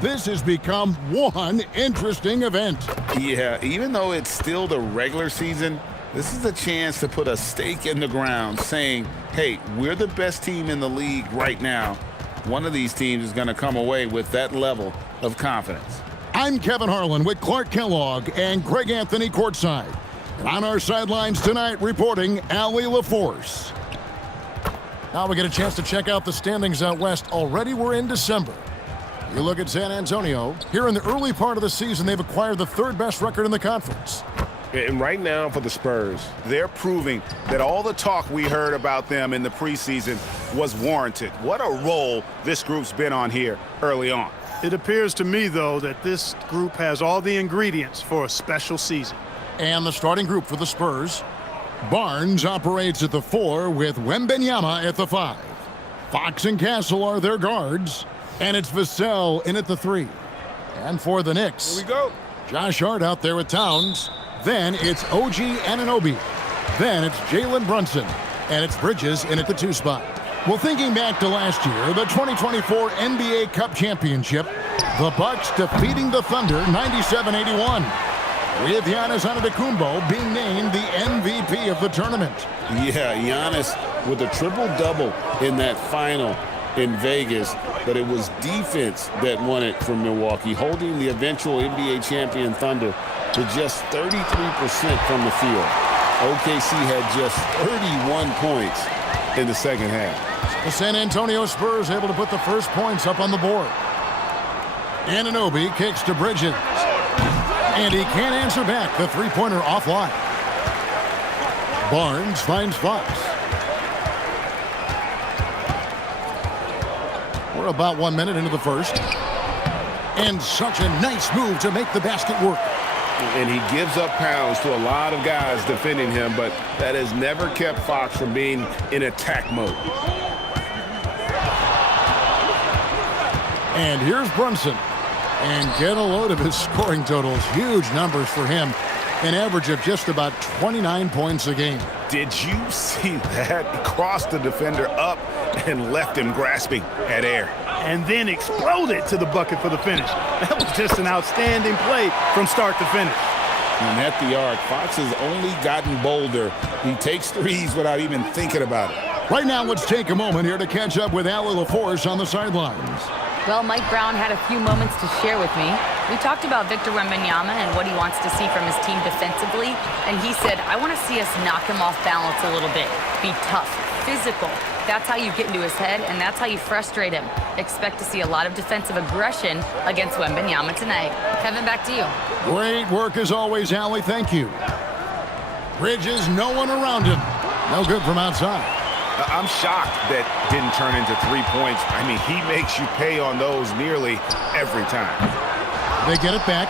This has become one interesting event. Yeah, even though it's still the regular season, this is a chance to put a stake in the ground saying, hey, we're the best team in the league right now. One of these teams is going to come away with that level of confidence. I'm Kevin Harlan with Clark Kellogg and Greg Anthony courtside. And on our sidelines tonight, reporting Allie LaForce. Now we get a chance to check out the standings out west. Already we're in December. You look at San Antonio. Here in the early part of the season, they've acquired the third best record in the conference. And right now for the Spurs, they're proving that all the talk we heard about them in the preseason was warranted. What a role this group's been on here early on. It appears to me, though, that this group has all the ingredients for a special season. And the starting group for the Spurs. Barnes operates at the 4 with Wembanyama at the 5. Fox and Castle are their guards. And it's Vassell in at the 3. And for the Knicks, here we go. Josh Hart out there with Towns. Then it's OG Anunoby. Then it's Jalen Brunson. And it's Bridges in at the 2 spot. Well, thinking back to last year, the 2024 NBA Cup Championship, the Bucks defeating the Thunder 97-81. With Giannis Antetokounmpo being named the MVP of the tournament. Yeah, Giannis with a triple-double in that final in Vegas, but it was defense that won it from Milwaukee, holding the eventual NBA champion Thunder to just 33% from the field. OKC had just 31 points in the second half. The San Antonio Spurs able to put the first points up on the board. Anunoby kicks to Bridges. And he can't answer back. The three-pointer offline. Barnes finds Fox. We're about 1 minute into the first. And such a nice move to make the basket work. And he gives up pounds to a lot of guys defending him, but that has never kept Fox from being in attack mode. And here's Brunson. And get a load of his scoring totals. Huge numbers for him. An average of just about 29 points a game. Did you see that? He crossed the defender up and left him grasping at air. And then exploded to the bucket for the finish. That was just an outstanding play from start to finish. And at the arc, Fox has only gotten bolder. He takes threes without even thinking about it. Right now, let's take a moment here to catch up with Allie LaForce on the sidelines. Well, Mike Brown had a few moments to share with me. We talked about Victor Wembanyama and what he wants to see from his team defensively. And he said, I want to see us knock him off balance a little bit. Be tough, physical. That's how you get into his head, and that's how you frustrate him. Expect to see a lot of defensive aggression against Wembanyama tonight. Kevin, back to you. Great work as always, Allie. Thank you. Bridges, no one around him. No good from outside. I'm shocked that didn't turn into 3 points. I mean, he makes you pay on those nearly every time. They get it back.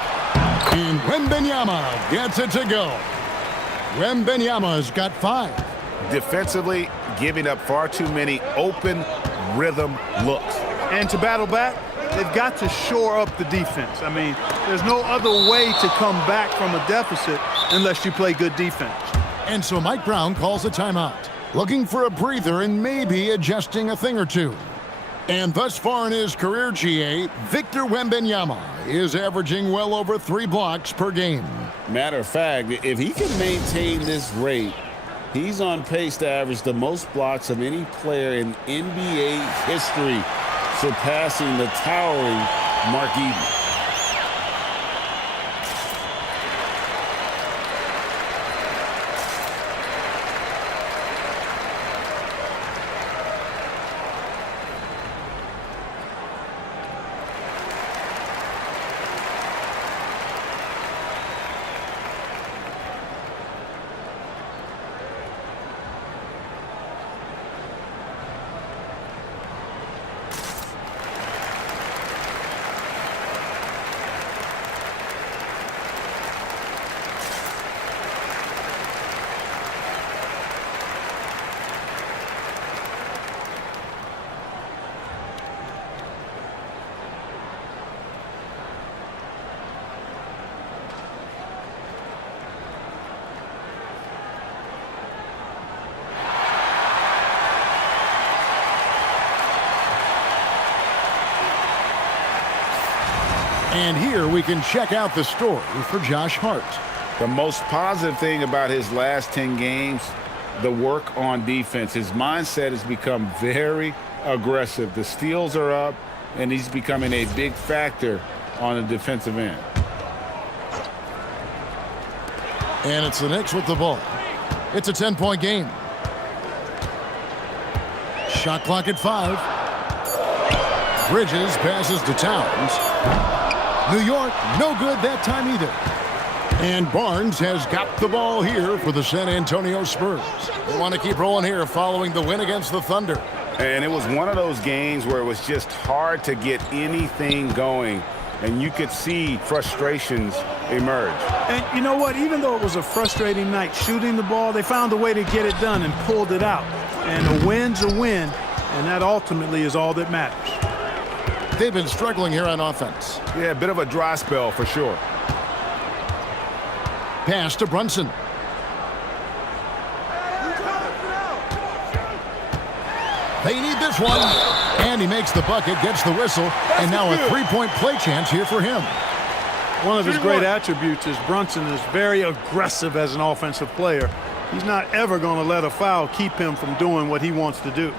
And Wembanyama gets it to go. Wembanyama's got 5. Defensively, giving up far too many open rhythm looks. And to battle back, they've got to shore up the defense. I mean, there's no other way to come back from a deficit unless you play good defense. And so Mike Brown calls a timeout. Looking for a breather and maybe adjusting a thing or two. And thus far in his career, GA, Victor Wembanyama is averaging well over 3 blocks per game. Matter of fact, if he can maintain this rate, he's on pace to average the most blocks of any player in NBA history, surpassing the towering Mark Eden. And here we can check out the story for Josh Hart. The most positive thing about his last 10 games, the work on defense. His mindset has become very aggressive. The steals are up, and he's becoming a big factor on the defensive end. And it's the Knicks with the ball. It's a 10-point game. Shot clock at 5. Bridges passes to Towns. New York, no good that time either. And Barnes has got the ball here for the San Antonio Spurs. They want to keep rolling here following the win against the Thunder. And it was one of those games where it was just hard to get anything going, and you could see frustrations emerge. And you know what? Even though it was a frustrating night shooting the ball, they found a way to get it done and pulled it out. And a win's a win, and that ultimately is all that matters. They've been struggling here on offense. Yeah, a bit of a dry spell for sure. Pass to Brunson. They need this one. And he makes the bucket, gets the whistle, and now a three-point play chance here for him. One of his great attributes is Brunson is very aggressive as an offensive player. He's not ever going to let a foul keep him from doing what he wants to do.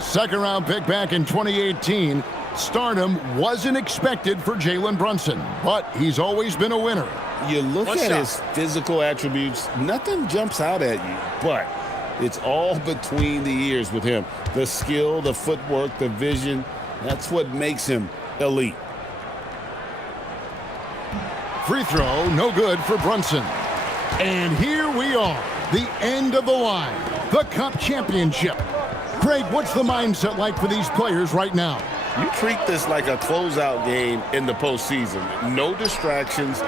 Second-round pick back in 2018. Stardom wasn't expected for Jalen Brunson, but he's always been a winner. You look at his physical attributes, nothing jumps out at you, but it's all between the ears with him. The skill, the footwork, the vision, that's what makes him elite. Free throw, no good for Brunson. And here we are, the end of the line, the Cup Championship. Craig, what's the mindset like for these players right now? You treat this like a closeout game in the postseason. No distractions,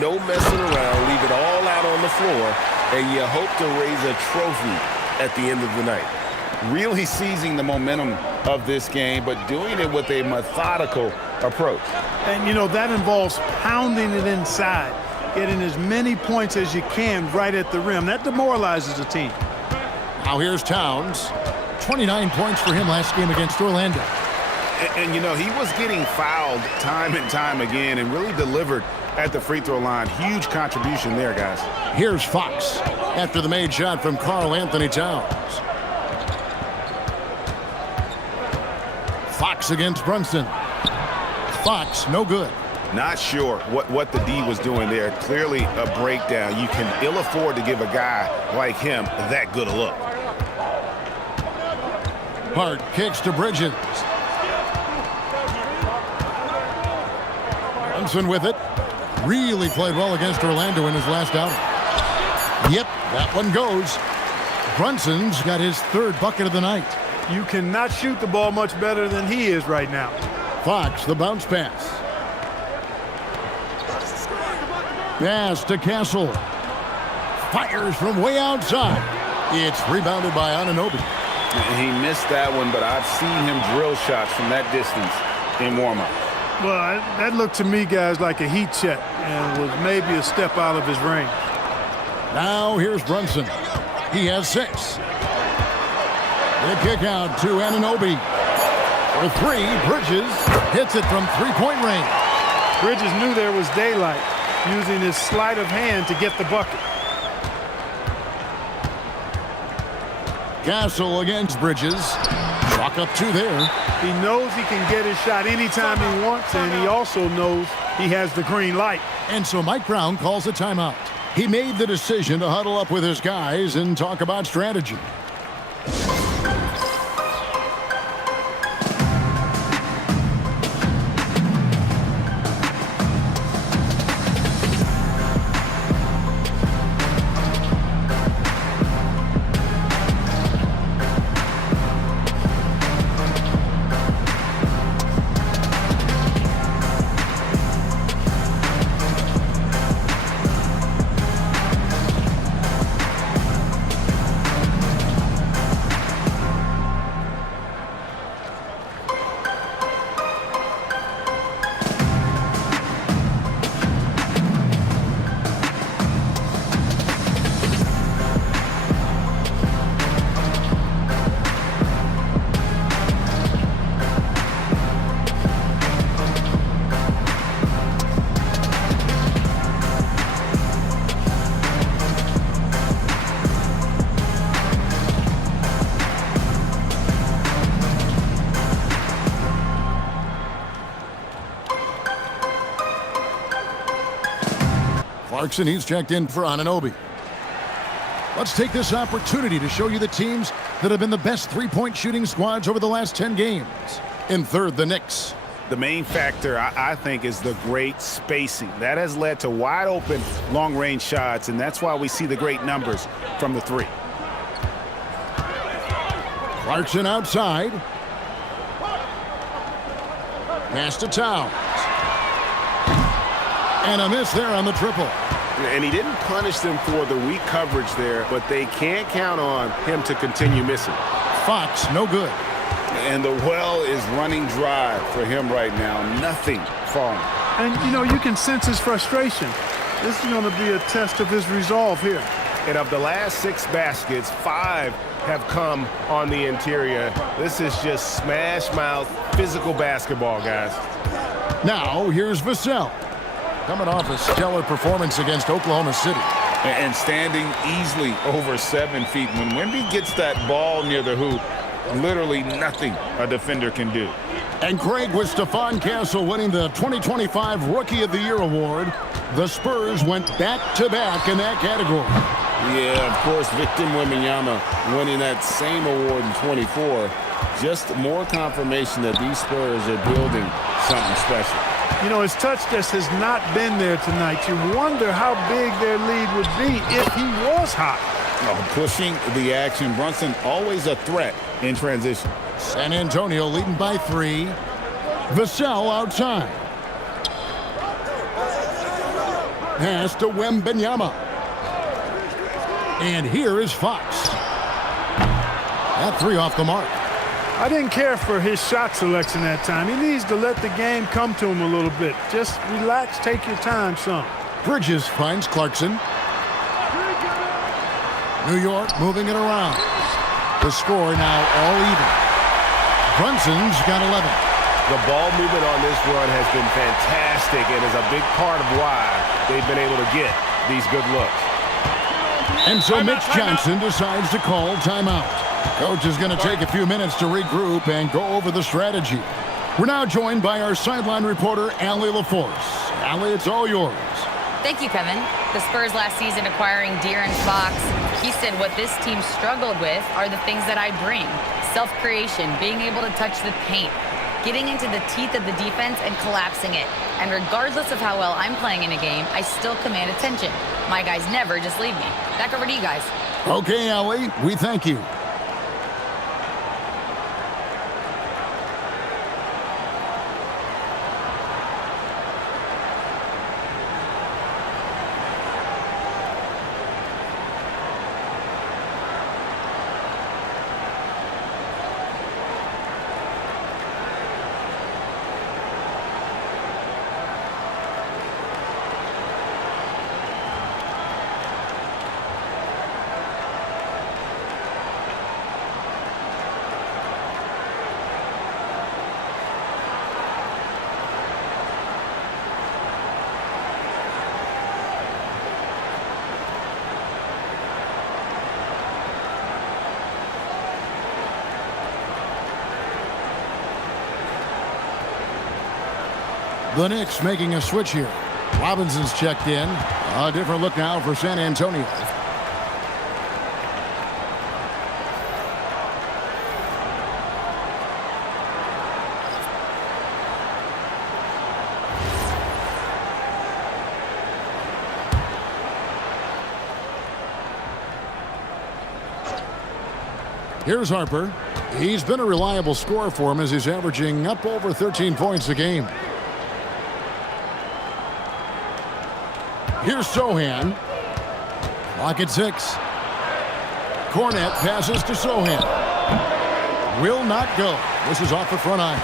no messing around. Leave it all out on the floor, and you hope to raise a trophy at the end of the night. Really seizing the momentum of this game, but doing it with a methodical approach. And, you know, that involves pounding it inside, getting as many points as you can right at the rim. That demoralizes the team. Now here's Towns. 29 points for him last game against Orlando. And, you know, he was getting fouled time and time again and really delivered at the free throw line. Huge contribution there, guys. Here's Fox after the made shot from Karl Anthony Towns. Fox against Brunson. Fox, no good. Not sure what the D was doing there. Clearly a breakdown. You can ill afford to give a guy like him that good a look. Hart kicks to Bridges. Brunson with it. Really played well against Orlando in his last outing. Yep, that one goes. Brunson's got his third bucket of the night. You cannot shoot the ball much better than he is right now. Fox, the bounce pass. Pass to Castle. Fires from way outside. It's rebounded by Anunoby. He missed that one, but I've seen him drill shots from that distance in warm-up. Well, that looked to me, guys, like a heat check and was maybe a step out of his range. Now here's Brunson. He has 6. The kick out to Anunoby. For 3, Bridges hits it from three-point range. Bridges knew there was daylight, using his sleight of hand to get the bucket. Castle against Bridges. Chalk up 2 there. He knows he can get his shot anytime he wants, and he also knows he has the green light. And so Mike Brown calls a timeout. He made the decision to huddle up with his guys and talk about strategy. Clarkson, he's checked in for Anunoby. Let's take this opportunity to show you the teams that have been the best three-point shooting squads over the last 10 games. In third, the Knicks. The main factor, I think, is the great spacing. That has led to wide-open, long-range shots, and that's why we see the great numbers from the three. Clarkson outside. Pass to Towns. And a miss there on the triple. And he didn't punish them for the weak coverage there, but they can't count on him to continue missing. Fox, no good. And the well is running dry for him right now. Nothing falling. And, you know, you can sense his frustration. This is going to be a test of his resolve here. And of the last 6 baskets, 5 have come on the interior. This is just smash mouth, physical basketball, guys. Now, here's Vassell. Coming off a stellar performance against Oklahoma City. And standing easily over 7 feet. When Wemby gets that ball near the hoop, literally nothing a defender can do. And Craig, with Stephon Castle winning the 2025 Rookie of the Year award, the Spurs went back-to-back in that category. Yeah, of course, Victor Wembanyama winning that same award in 24. Just more confirmation that these Spurs are building something special. You know, his touch just has not been there tonight. You wonder how big their lead would be if he was hot. Pushing the action. Brunson always a threat in transition. San Antonio leading by 3. Vassell outside. Pass to Wembanyama. And here is Fox. That 3 off the mark. I didn't care for his shot selection that time. He needs to let the game come to him a little bbit. Just relax, take your time, son. Bridges finds Clarkson. New York moving it around. The score now all even. Brunson's got 11. The ball movement on this run has been fantastic and is a big part of why they've been able to get these good looks. And so Mitch Johnson decides to call timeout. Coach is going to take a few minutes to regroup and go over the strategy. We're now joined by our sideline reporter, Allie LaForce. Allie, it's all yours. Thank you, Kevin. The Spurs last season acquiring De'Aaron Fox. He said what this team struggled with are the things that I bring. Self-creation, being able to touch the paint, getting into the teeth of the defense and collapsing it. And regardless of how well I'm playing in a game, I still command attention. My guys never just leave me. Back over to you guys. Okay, Allie, we thank you. The Knicks making a switch here. Robinson's checked in. A different look now for San Antonio. Here's Harper. He's been a reliable scorer for him as he's averaging up over 13 points a game. Here's Sohan. Clock at 6. Cornette passes to Sohan. Will not go. This is off the front eye.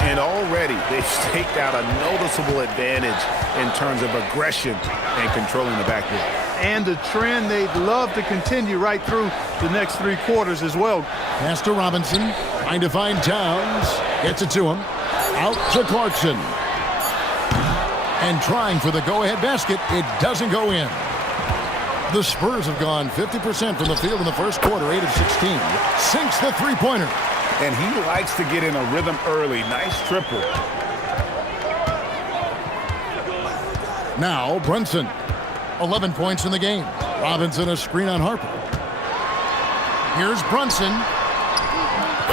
And already they've staked out a noticeable advantage in terms of aggression and controlling the backcourt. And a trend they'd love to continue right through the next 3 quarters as well. Pass to Robinson. Trying to find Towns. Gets it to him. Out to Clarkson. And trying for the go-ahead basket. It doesn't go in. The Spurs have gone 50% from the field in the first quarter, 8 of 16. Sinks the three-pointer. And he likes to get in a rhythm early. Nice triple. Now Brunson. 11 points in the game. Robinson a screen on Harper. Here's Brunson.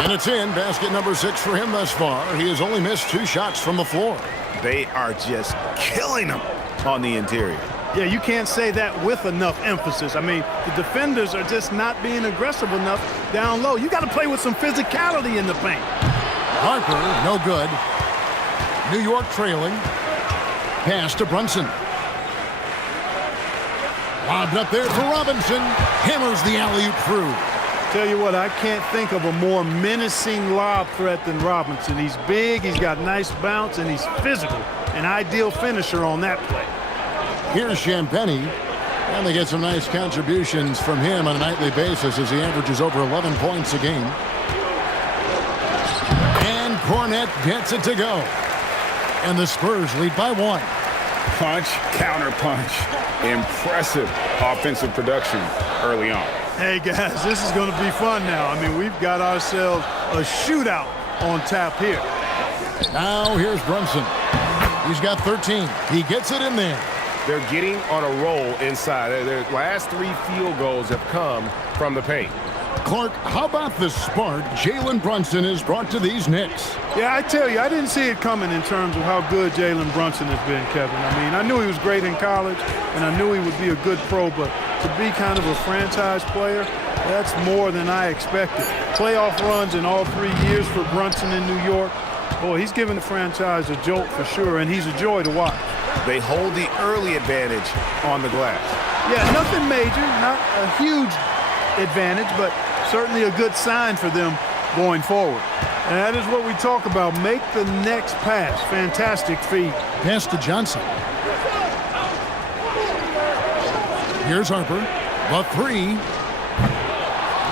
And it's in. Basket number 6 for him thus far. He has only missed 2 shots from the floor. They are just killing him on the interior. Yeah, you can't say that with enough emphasis. I mean, the defenders are just not being aggressive enough down low. You got to play with some physicality in the paint. Harper, no good. New York trailing. Pass to Brunson. Lobbed up there for Robinson. Hammers the alley-oop through. Tell you what, I can't think of a more menacing lob threat than Robinson. He's big, he's got nice bounce, and he's physical. An ideal finisher on that play. Here's Champagnie. And they get some nice contributions from him on a nightly basis as he averages over 11 points a game. And Cornette gets it to go. And the Spurs lead by 1. Punch, counter punch. Impressive offensive production early on. Hey, guys, this is going to be fun now. I mean, we've got ourselves a shootout on tap here. Now here's Brunson. He's got 13. He gets it in there. They're getting on a roll inside. Their last 3 field goals have come from the paint. Clark, how about the spark Jalen Brunson has brought to these Knicks? Yeah, I tell you, I didn't see it coming in terms of how good Jalen Brunson has been, Kevin. I mean, I knew he was great in college, and I knew he would be a good pro, but to be kind of a franchise player, that's more than I expected. Playoff runs in all 3 years for Brunson in New York. Boy, he's given the franchise a jolt for sure, and he's a joy to watch. They hold the early advantage on the glass. Yeah, nothing major, not a huge advantage, but certainly a good sign for them going forward. And that is what we talk about. Make the next pass. Fantastic feed. Pass to Johnson. Here's Harper. The 3.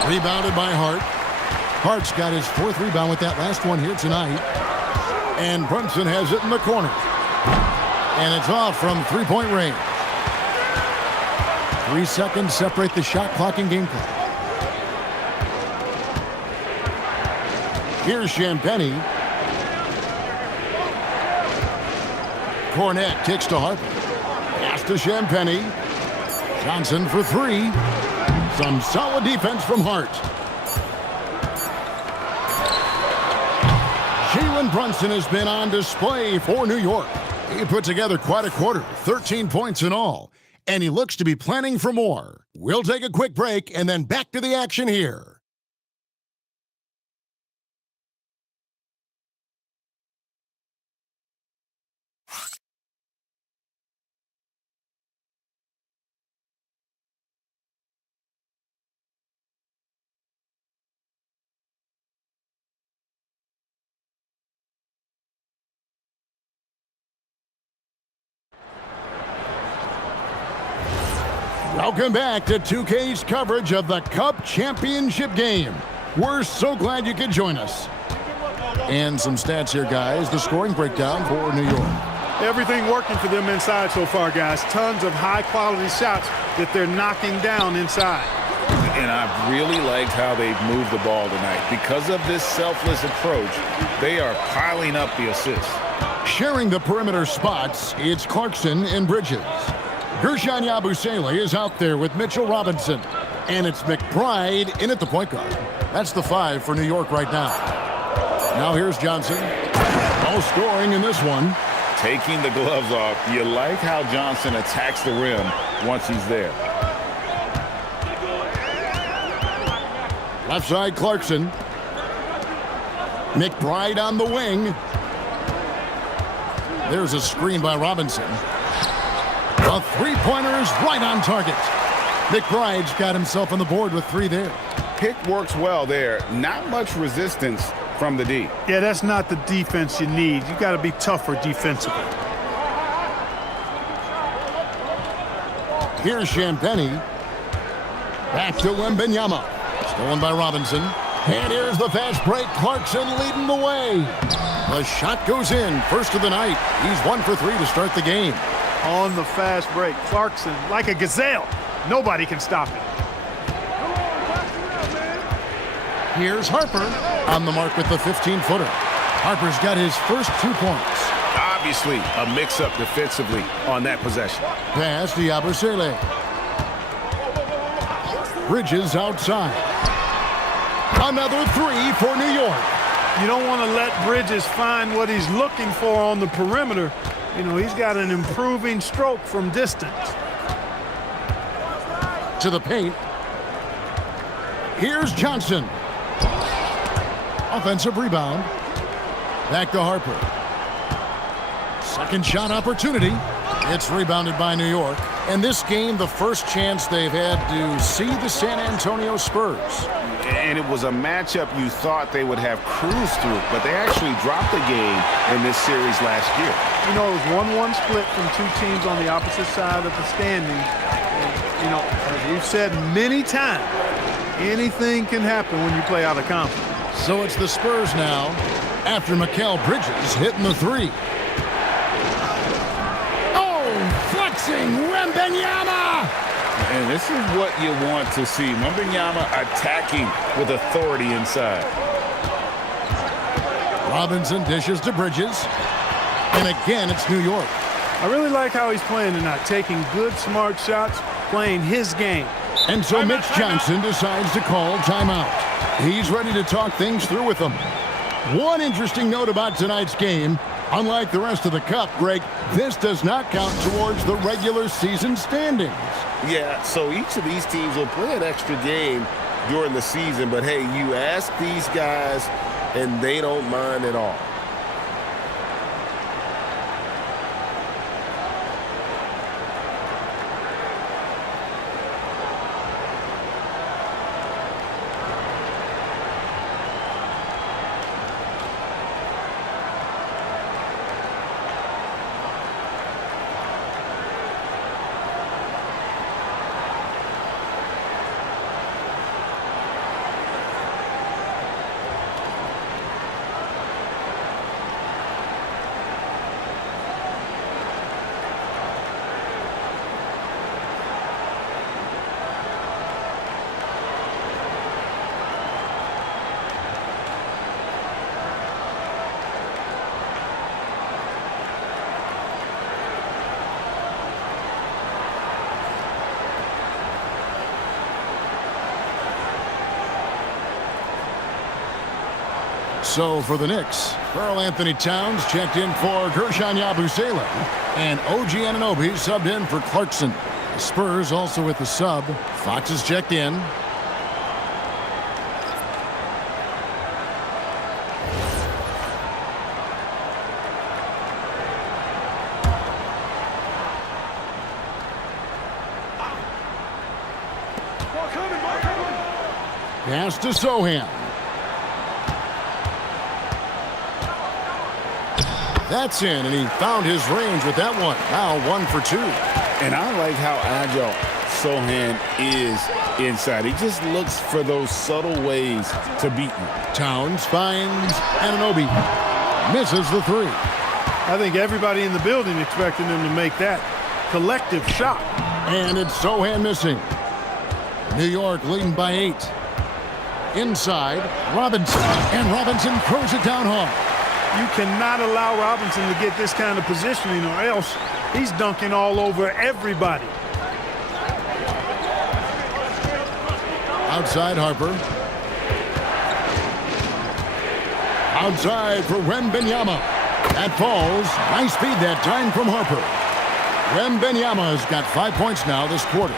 Rebounded by Hart. Hart's got his 4th rebound with that last one here tonight. And Brunson has it in the corner. And it's off from 3-point range. 3 seconds separate the shot clock and game clock. Here's Champagnie. Cornette kicks to Harper. Pass to Champagnie. Johnson for 3. Some solid defense from Hart. Jalen Brunson has been on display for New York. He put together quite a quarter, 13 points in all, and he looks to be planning for more. We'll take a quick break and then back to the action here. Welcome back to 2K's coverage of the Cup Championship game. We're so glad you could join us. And some stats here, guys. The scoring breakdown for New York. Everything working for them inside so far, guys. Tons of high-quality shots that they're knocking down inside. And I've really liked how they've moved the ball tonight. Because of this selfless approach, they are piling up the assists. Sharing the perimeter spots, it's Clarkson and Bridges. Gershon Yabusele is out there with Mitchell Robinson. And it's McBride in at the point guard. That's the 5 for New York right now. Now here's Johnson. No scoring in this one. Taking the gloves off. You like how Johnson attacks the rim once he's there. Left side, Clarkson. McBride on the wing. There's a screen by Robinson. The 3-pointer is right on target. McBride's got himself on the board with 3 there. Pick works well there. Not much resistance from the D. Yeah, that's not the defense you need. You got to be tougher defensively. Here's Champagnie. Back to Wembanyama. Stolen by Robinson. And here's the fast break. Clarkson leading the way. The shot goes in. First of the night. He's 1 for 3 to start the game. On the fast break, Clarkson, like a gazelle. Nobody can stop it. Here's Harper on the mark with the 15-footer. Harper's got his first 2 points. Obviously, a mix-up defensively on that possession. Pass to Yabusele. Bridges outside. Another three for New York. You don't want to let Bridges find what he's looking for on the perimeter. You know, he's got an improving stroke from distance. To the paint. Here's Johnson. Offensive rebound. Back to Harper. Second shot opportunity. It's rebounded by New York. And this game, the first chance they've had to see the San Antonio Spurs. And it was a matchup you thought they would have cruised through, but they actually dropped the game in this series last year. You know, it was 1-1 split from two teams on the opposite side of the standings. And, you know, as we've said many times, anything can happen when you play out of conference. So it's the Spurs now after Mikal Bridges hitting the three. Oh, flexing Wembanyama! And this is what you want to see. Wembanyama attacking with authority inside. Robinson dishes to Bridges. And again, it's New York. I really like how he's playing tonight, taking good, smart shots, playing his game. And so Mitch Johnson decides to call timeout. He's ready to talk things through with them. One interesting note about tonight's game, unlike the rest of the cup, Greg, this does not count towards the regular season standings. Yeah, so each of these teams will play an extra game during the season, but hey, you ask these guys and they don't mind at all. So for the Knicks, Karl Anthony Towns checked in for Gershon Yabusele, and OG Anunoby subbed in for Clarkson. The Spurs also with the sub. Fox is checked in. Pass to Sohan. That's in, and he found his range with that one. Now 1 for 2. And I like how agile Sohan is inside. He just looks for those subtle ways to beat you. Towns finds Anunoby. Misses the three. I think everybody in the building expected him to make that collective shot. And it's Sohan missing. New York leading by 8. Inside, Robinson. And Robinson throws it down hard. You cannot allow Robinson to get this kind of positioning, or else he's dunking all over everybody. Outside Harper. Outside for Wembanyama. That falls. Nice feed that time from Harper. Wembanyama has got 5 points now this quarter.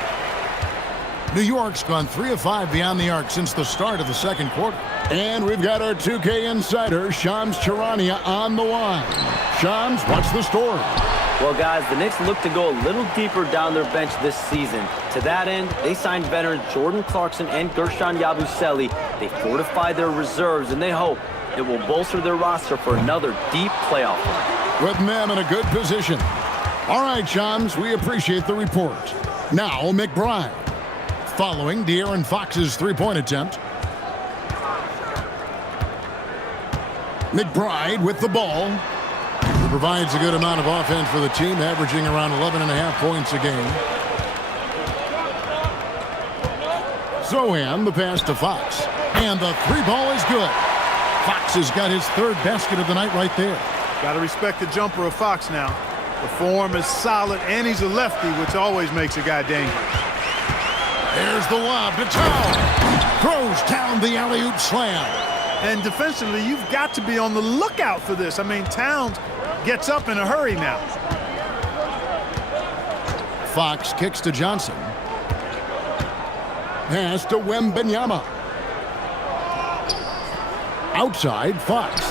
New York's gone 3 of 5 beyond the arc since the start of the second quarter. And we've got our 2K insider, Shams Charania, on the line. Shams, what's the story? Well, guys, the Knicks look to go a little deeper down their bench this season. To that end, they signed veterans Jordan Clarkson and Gershon Yabusele. They fortified their reserves, and they hope it will bolster their roster for another deep playoff run. With them in a good position. All right, Shams, we appreciate the report. Now, McBride. Following De'Aaron Fox's three-point attempt. McBride with the ball. He provides a good amount of offense for the team, averaging around 11.5 points a game. Sohan, the pass to Fox. And the three ball is good. Fox has got his third basket of the night right there. Got to respect the jumper of Fox now. The form is solid, and he's a lefty, which always makes a guy dangerous. There's the lob to Town. Throws down the alley-oop slam. And defensively, you've got to be on the lookout for this. I mean, Towns gets up in a hurry now. Fox kicks to Johnson. Pass to Wembanyama. Outside, Fox.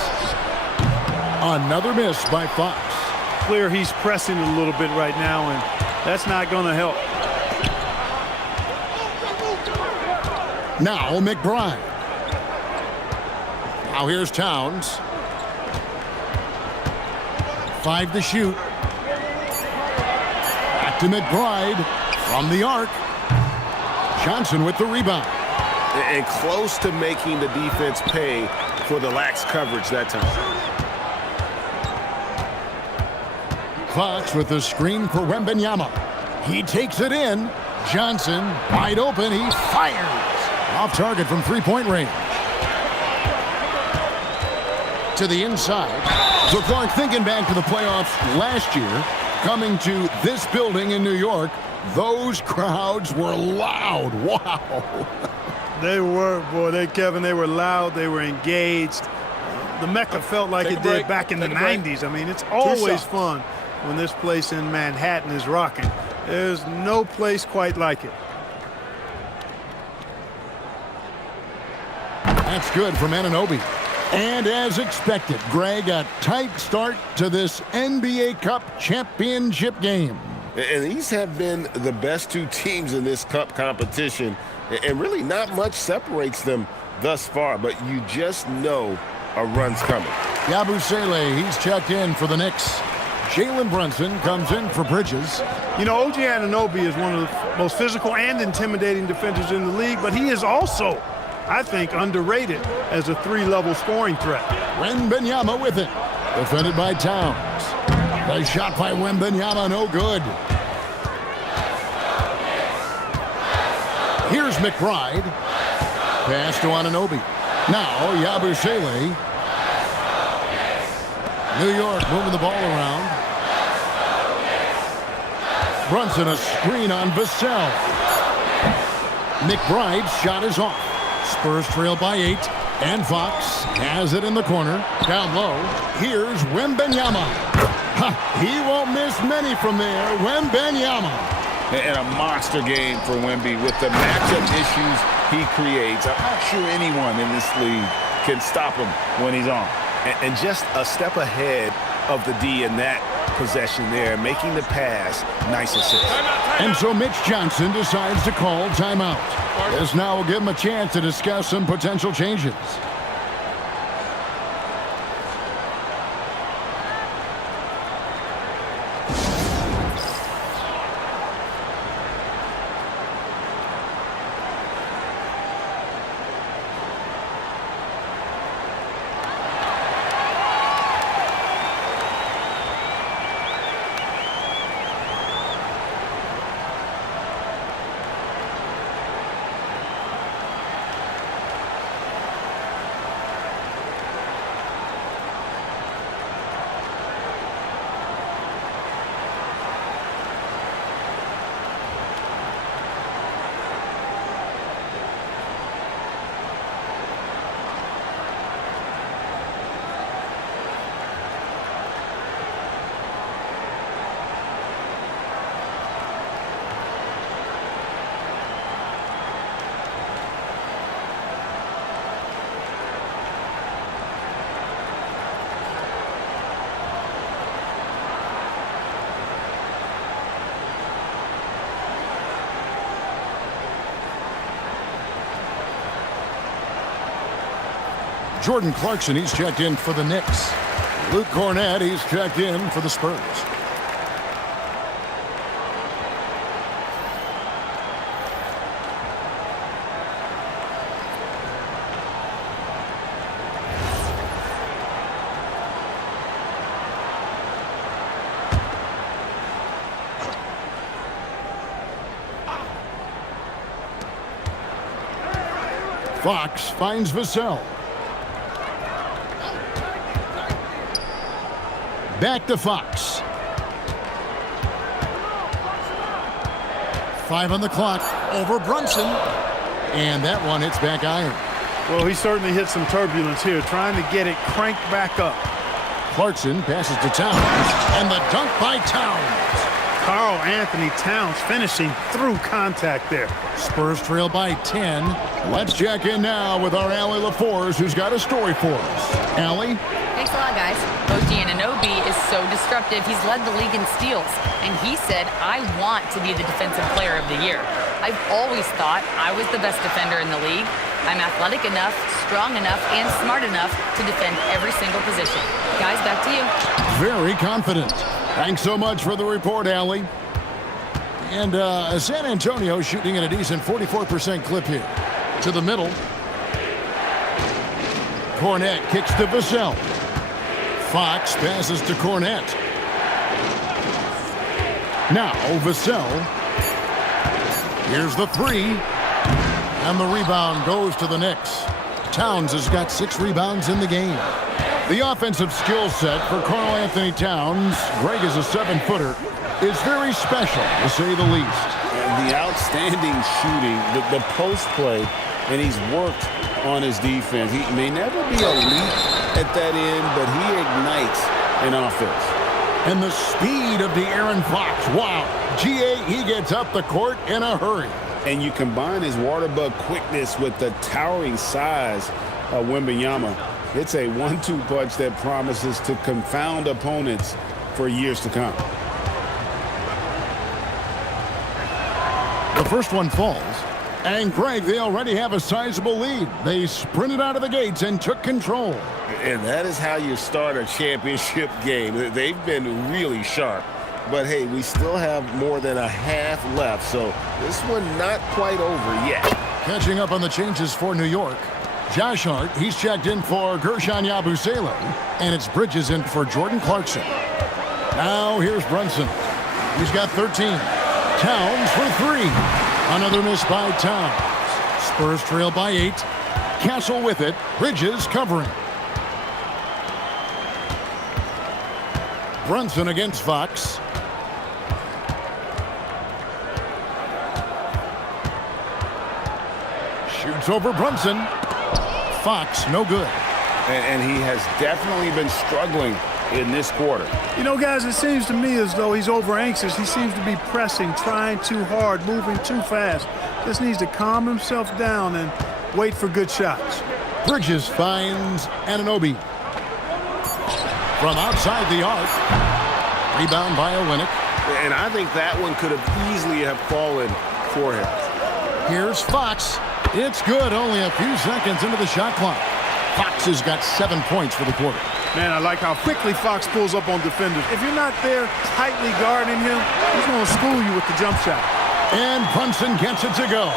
Another miss by Fox. Clear he's pressing a little bit right now, and that's not going to help. Now McBride. Now here's Towns. 5 to shoot. Back to McBride from the arc. Johnson with the rebound. And close to making the defense pay for the lax coverage that time. Fox with the screen for Wembanyama. He takes it in. Johnson wide open. He fires. Off target from three-point range. To the inside. So Clark, thinking back to the playoffs last year, coming to this building in New York, those crowds were loud. Wow. They were, boy, Kevin, they were loud. They were engaged. The Mecca felt like it did back in the 90s. I mean, it's always fun when this place in Manhattan is rocking. There's no place quite like it. That's good from Anunoby. And as expected, Greg, a tight start to this NBA Cup championship game. And these have been the best two teams in this cup competition. And really not much separates them thus far, but you just know a run's coming. Yabusele, he's checked in for the Knicks. Jalen Brunson comes in for Bridges. You know, OG Anunoby is one of the most physical and intimidating defenders in the league, but he is also, I think, underrated as a three-level scoring threat. Wembanyama with it. Defended by Towns. The shot by Wembanyama, no good. Here's McBride. Pass to Anunoby. Now Yabusele. New York moving the ball around. Brunson a screen on Vassell. McBride's shot is off. Spurs trail by 8. And Fox has it in the corner. Down low. Here's Wembanyama. He won't miss many from there. Wembanyama. And a monster game for Wemby with the matchup issues he creates. I'm not sure anyone in this league can stop him when he's on. And just a step ahead of the D in that possession there, making the pass. Nice assist. And so Mitch Johnson decides to call timeout. This now will give him a chance to discuss some potential changes. Jordan Clarkson, he's checked in for the Knicks. Luke Cornett, he's checked in for the Spurs. Fox finds Vassell. Back to Fox. 5 on the clock. Over Brunson. And that one hits back iron. Well, he certainly hit some turbulence here, trying to get it cranked back up. Clarkson passes to Towns. And the dunk by Towns. Karl Anthony Towns finishing through contact there. Spurs trail by 10. Let's check in now with our Allie LaForce, who's got a story for us. Allie? Thanks a lot, guys. OG Anunoby is so disruptive. He's led the league in steals. And he said, I want to be the defensive player of the year. I've always thought I was the best defender in the league. I'm athletic enough, strong enough, and smart enough to defend every single position. Guys, back to you. Very confident. Thanks so much for the report, Allie. And San Antonio shooting at a decent 44% clip here. To the middle. Cornette kicks to Vassell. Fox passes to Cornette. Now Vassell. Here's the three. And the rebound goes to the Knicks. Towns has got 6 rebounds in the game. The offensive skill set for Karl Anthony Towns, Greg is a 7-footer, is very special, to say the least. And the outstanding shooting, the post play, and he's worked on his defense. He may never be elite at that end, but he ignites an offense. And the speed of De'Aaron Fox. Wow. GA, he gets up the court in a hurry. And you combine his water bug quickness with the towering size of Wembanyama. It's a 1-2 punch that promises to confound opponents for years to come. The first one falls. And Greg, they already have a sizable lead. They sprinted out of the gates and took control. And that is how you start a championship game. They've been really sharp. But, hey, we still have more than a half left, so this one not quite over yet. Catching up on the changes for New York. Josh Hart, he's checked in for Gershon Yabusele, and it's Bridges in for Jordan Clarkson. Now here's Brunson. He's got 13. Towns for 3. Another miss by Towns. Spurs trail by 8. Castle with it. Bridges covering. Brunson against Fox. Shoots over Brunson. Fox, no good. And he has definitely been struggling in this quarter. You know, guys, it seems to me as though he's over anxious. He seems to be pressing, trying too hard, moving too fast. Just needs to calm himself down and wait for good shots. Bridges finds Anunoby. From outside the arc. Rebound by Olynyk. And I think that one could have easily have fallen for him. Here's Fox. It's good. Only a few seconds into the shot clock. Fox has got 7 points for the quarter. Man, I like how quickly Fox pulls up on defenders. If you're not there tightly guarding him, he's going to school you with the jump shot. And Brunson gets it to go.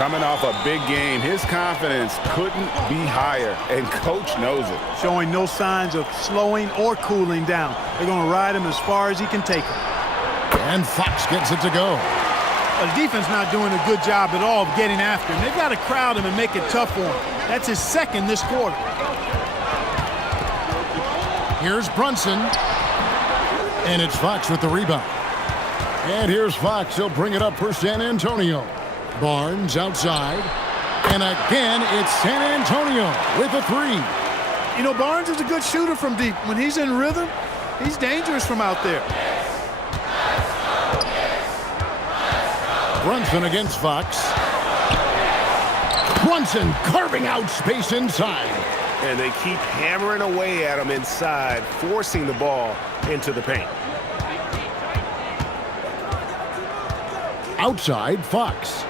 Coming off a big game, his confidence couldn't be higher, and coach knows it. Showing no signs of slowing or cooling down. They're going to ride him as far as he can take him. And Fox gets it to go. The defense not doing a good job at all of getting after him. They've got to crowd him and make it tough for him. That's his second this quarter. Here's Brunson. And it's Fox with the rebound. And here's Fox. He'll bring it up for San Antonio. Barnes outside. And again, it's San Antonio with a 3. You know, Barnes is a good shooter from deep. When he's in rhythm, he's dangerous from out there. Brunson against Fox. Brunson carving out space inside. And they keep hammering away at him inside, forcing the ball into the paint. Outside, Fox.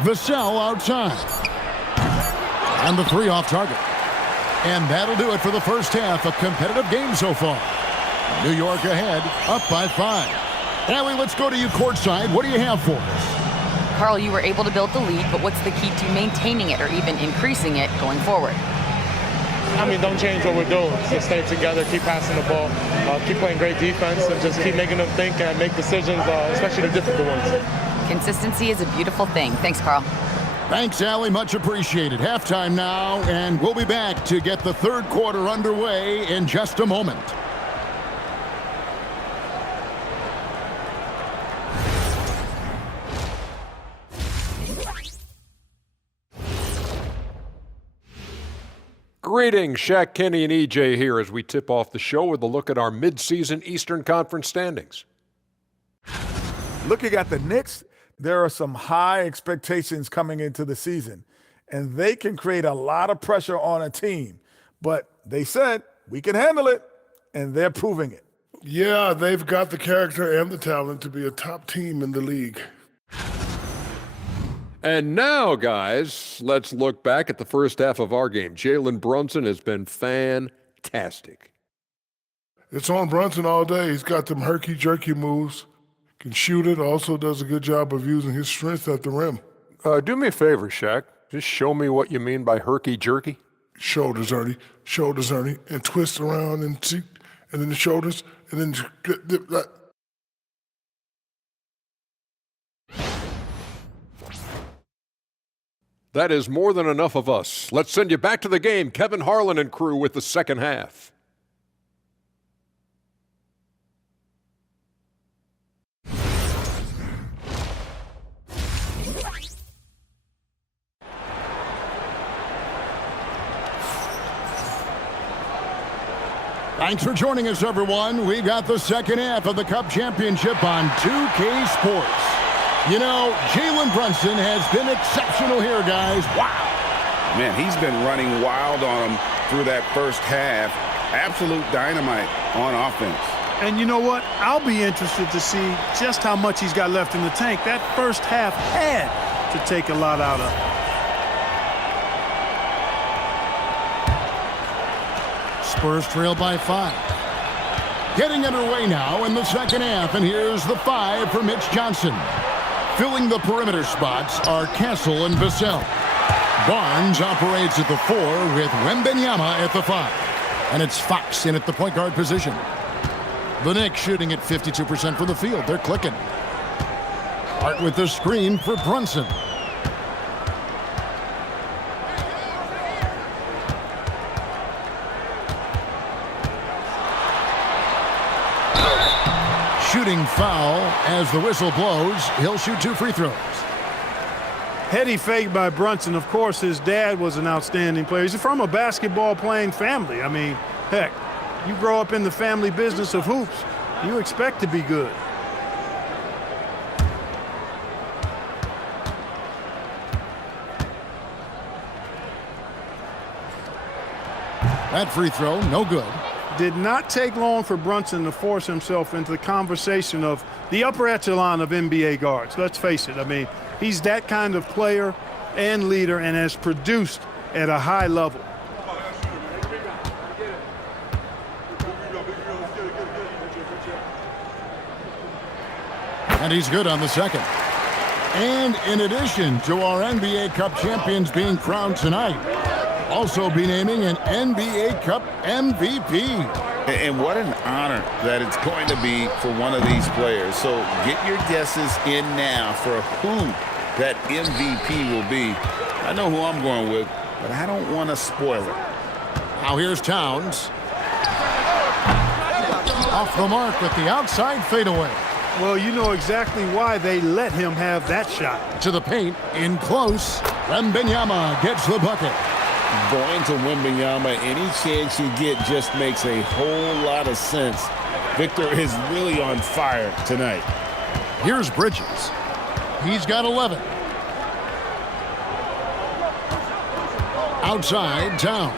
Vassell outside. And the 3 off target. And that'll do it for the first half. A competitive game so far. New York ahead, up by 5. Allie, let's go to you courtside. What do you have for us? Karl, you were able to build the lead, but what's the key to maintaining it or even increasing it going forward? I mean, don't change what we're doing. Just stay together, keep passing the ball, keep playing great defense, and just keep making them think and make decisions, especially the difficult ones. Consistency is a beautiful thing. Thanks, Carl. Thanks, Allie. Much appreciated. Halftime now, and we'll be back to get the third quarter underway in just a moment. Greetings, Shaq, Kenny, and EJ here as we tip off the show with a look at our midseason Eastern Conference standings. Looking at the Knicks, there are some high expectations coming into the season, and they can create a lot of pressure on a team. But they said, we can handle it, and they're proving it. Yeah, they've got the character and the talent to be a top team in the league. And now, guys, let's look back at the first half of our game. Jalen Brunson has been fantastic. It's on Brunson all day. He's got them herky-jerky moves, can shoot it, also does a good job of using his strength at the rim. Do me a favor, Shaq. Just show me what you mean by herky-jerky. Shoulders, Ernie, and twist around and see, and then the shoulders, and then that. That is more than enough of us. Let's send you back to the game. Kevin Harlan and crew with the second half. Thanks for joining us, everyone. We've got the second half of the Cup Championship on 2K Sports. You know, Jalen Brunson has been exceptional here, guys. Wow. Man, he's been running wild on him through that first half. Absolute dynamite on offense. And you know what? I'll be interested to see just how much he's got left in the tank. That first half had to take a lot out of him. Spurs trail by 5. Getting underway now in the second half, and here's the 5 for Mitch Johnson. Filling the perimeter spots are Castle and Vassell. Barnes operates at the 4 with Wembanyama at the 5. And it's Fox in at the point guard position. The Knicks shooting at 52% from the field. They're clicking. Hart with the screen for Brunson. Shooting foul as the whistle blows. He'll shoot 2 free throws. Heady fake by Brunson. Of course, his dad was an outstanding player. He's from a basketball-playing family. I mean, heck, you grow up in the family business of hoops, you expect to be good. That free throw, no good. Did not take long for Brunson to force himself into the conversation of the upper echelon of NBA guards. Let's face it. I mean, he's that kind of player and leader and has produced at a high level. And he's good on the second. And in addition to our NBA Cup champions being crowned tonight, also be naming an NBA Cup MVP. And what an honor that it's going to be for one of these players. So get your guesses in now for who that MVP will be. I know who I'm going with, but I don't want to spoil it. Now here's Towns. Off the mark with the outside fadeaway. Well, you know exactly why they let him have that shot. To the paint, in close. Wembanyama gets the bucket. Going to Wembanyama, any chance you get just makes a whole lot of sense. Victor is really on fire tonight. Here's Bridges. He's got 11. Outside, Towns.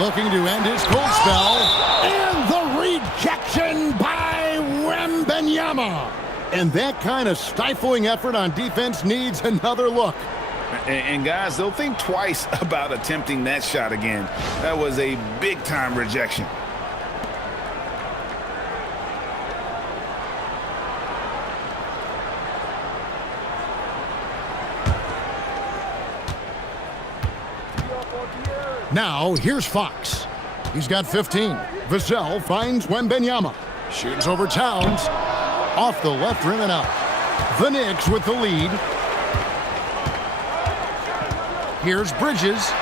Looking to end his cold spell. And the rejection by Wembanyama. And that kind of stifling effort on defense needs another look. And guys, they'll think twice about attempting that shot again. That was a big-time rejection. Now, here's Fox. He's got 15. Vassell finds Wembanyama. Shoots over Towns. Off the left rim and out. The Knicks with the lead. Here's Bridges.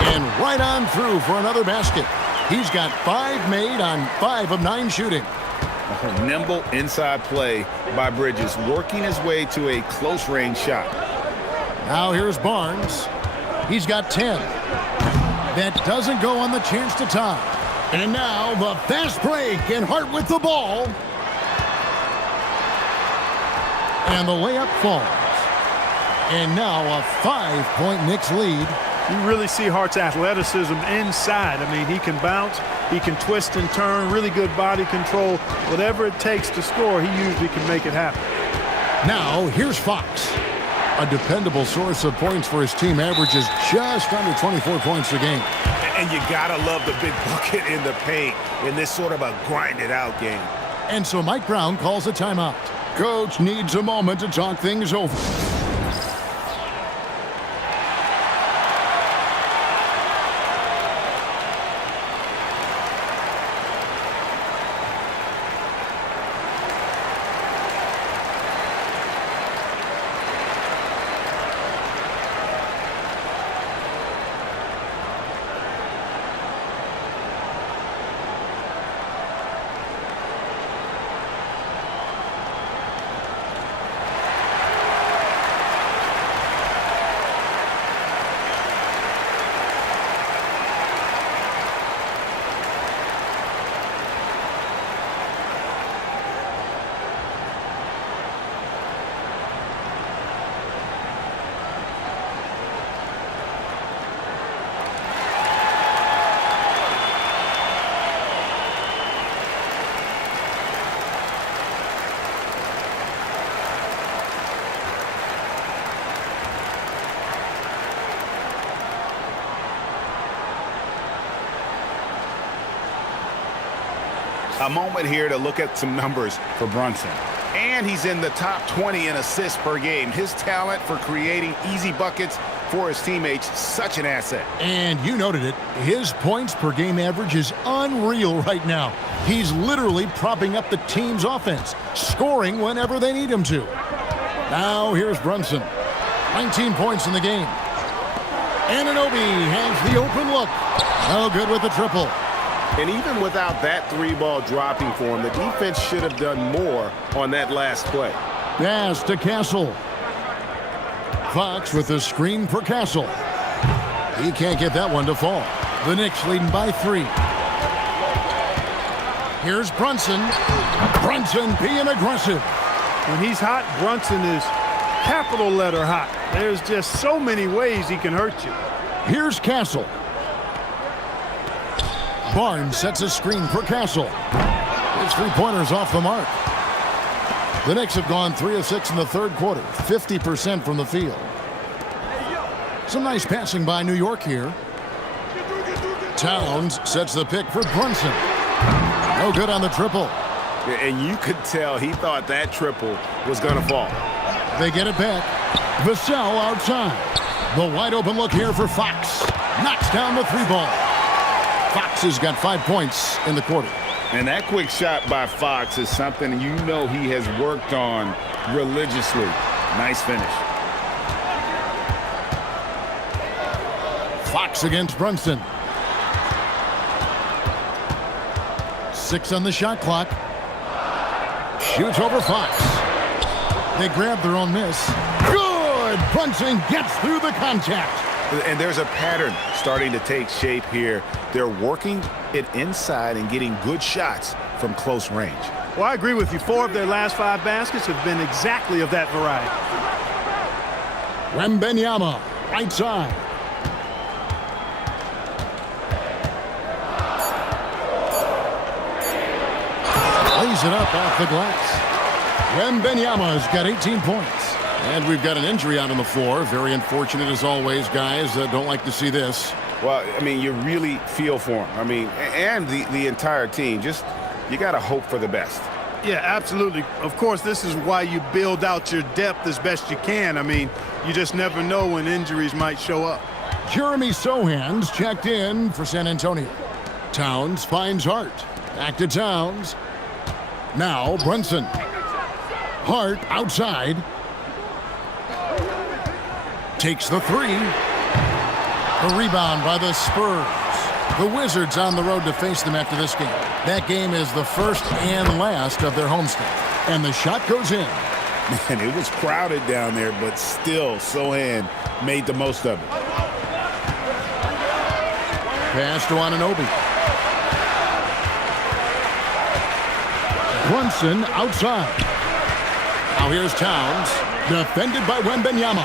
And right on through for another basket. He's got 5 made on 5 of 9 shooting. A nimble inside play by Bridges, working his way to a close-range shot. Now here's Barnes. He's got 10. That doesn't go on the chance to tie. And now the fast break, and Hart with the ball. And the layup falls. And now a 5-point Knicks lead. You really see Hart's athleticism inside. I mean, he can bounce, he can twist and turn, really good body control. Whatever it takes to score, he usually can make it happen. Now, here's Fox. A dependable source of points for his team, averages just under 24 points a game. And you gotta love the big bucket in the paint in this sort of a grinded-out game. And so Mike Brown calls a timeout. Coach needs a moment to talk things over. A moment here to look at some numbers for Brunson. And he's in the top 20 in assists per game. His talent for creating easy buckets for his teammates, such an asset. And you noted it. His points per game average is unreal right now. He's literally propping up the team's offense, scoring whenever they need him to. Now here's Brunson. 19 points in the game. Anunoby has the open look. No good with the triple. And even without that 3-ball dropping for him, the defense should have done more on that last play. Pass to Castle. Fox with the screen for Castle. He can't get that one to fall. The Knicks leading by 3. Here's Brunson. Brunson being aggressive. When he's hot, Brunson is capital letter hot. There's just so many ways he can hurt you. Here's Castle. Barnes sets a screen for Castle. His 3-pointers off the mark. The Knicks have gone 3 of 6 in the third quarter, 50% from the field. Some nice passing by New York here. Towns sets the pick for Brunson. No good on the triple. And you could tell he thought that triple was going to fall. They get it back. Vassell outside. The wide open look here for Fox. Knocks down the 3-ball. Fox has got 5 points in the quarter. And that quick shot by Fox is something you know he has worked on religiously. Nice finish. Fox against Brunson. 6 on the shot clock. Shoots over Fox. They grab their own miss. Good! Brunson gets through the contact. And there's a pattern starting to take shape here. They're working it inside and getting good shots from close range. Well, I agree with you. 4 of their last 5 baskets have been exactly of that variety. Wembanyama, right side. Lays it up off the glass. Wembanyama's got 18 points. And we've got an injury out on the floor. Very unfortunate as always, guys. Don't like to see this. Well, I mean, you really feel for him. I mean, and the entire team. Just, you got to hope for the best. Yeah, absolutely. Of course, this is why you build out your depth as best you can. I mean, you just never know when injuries might show up. Jeremy Sohan's checked in for San Antonio. Towns finds Hart. Back to Towns. Now Brunson. Hart outside. Takes the three. The rebound by the Spurs. The Wizards on the road to face them after this game. That game is the first and last of their homestand. And the shot goes in. Man, it was crowded down there, but still Sohan made the most of it. Pass to Anunoby. Brunson outside. Now here's Towns. Defended by Wembanyama.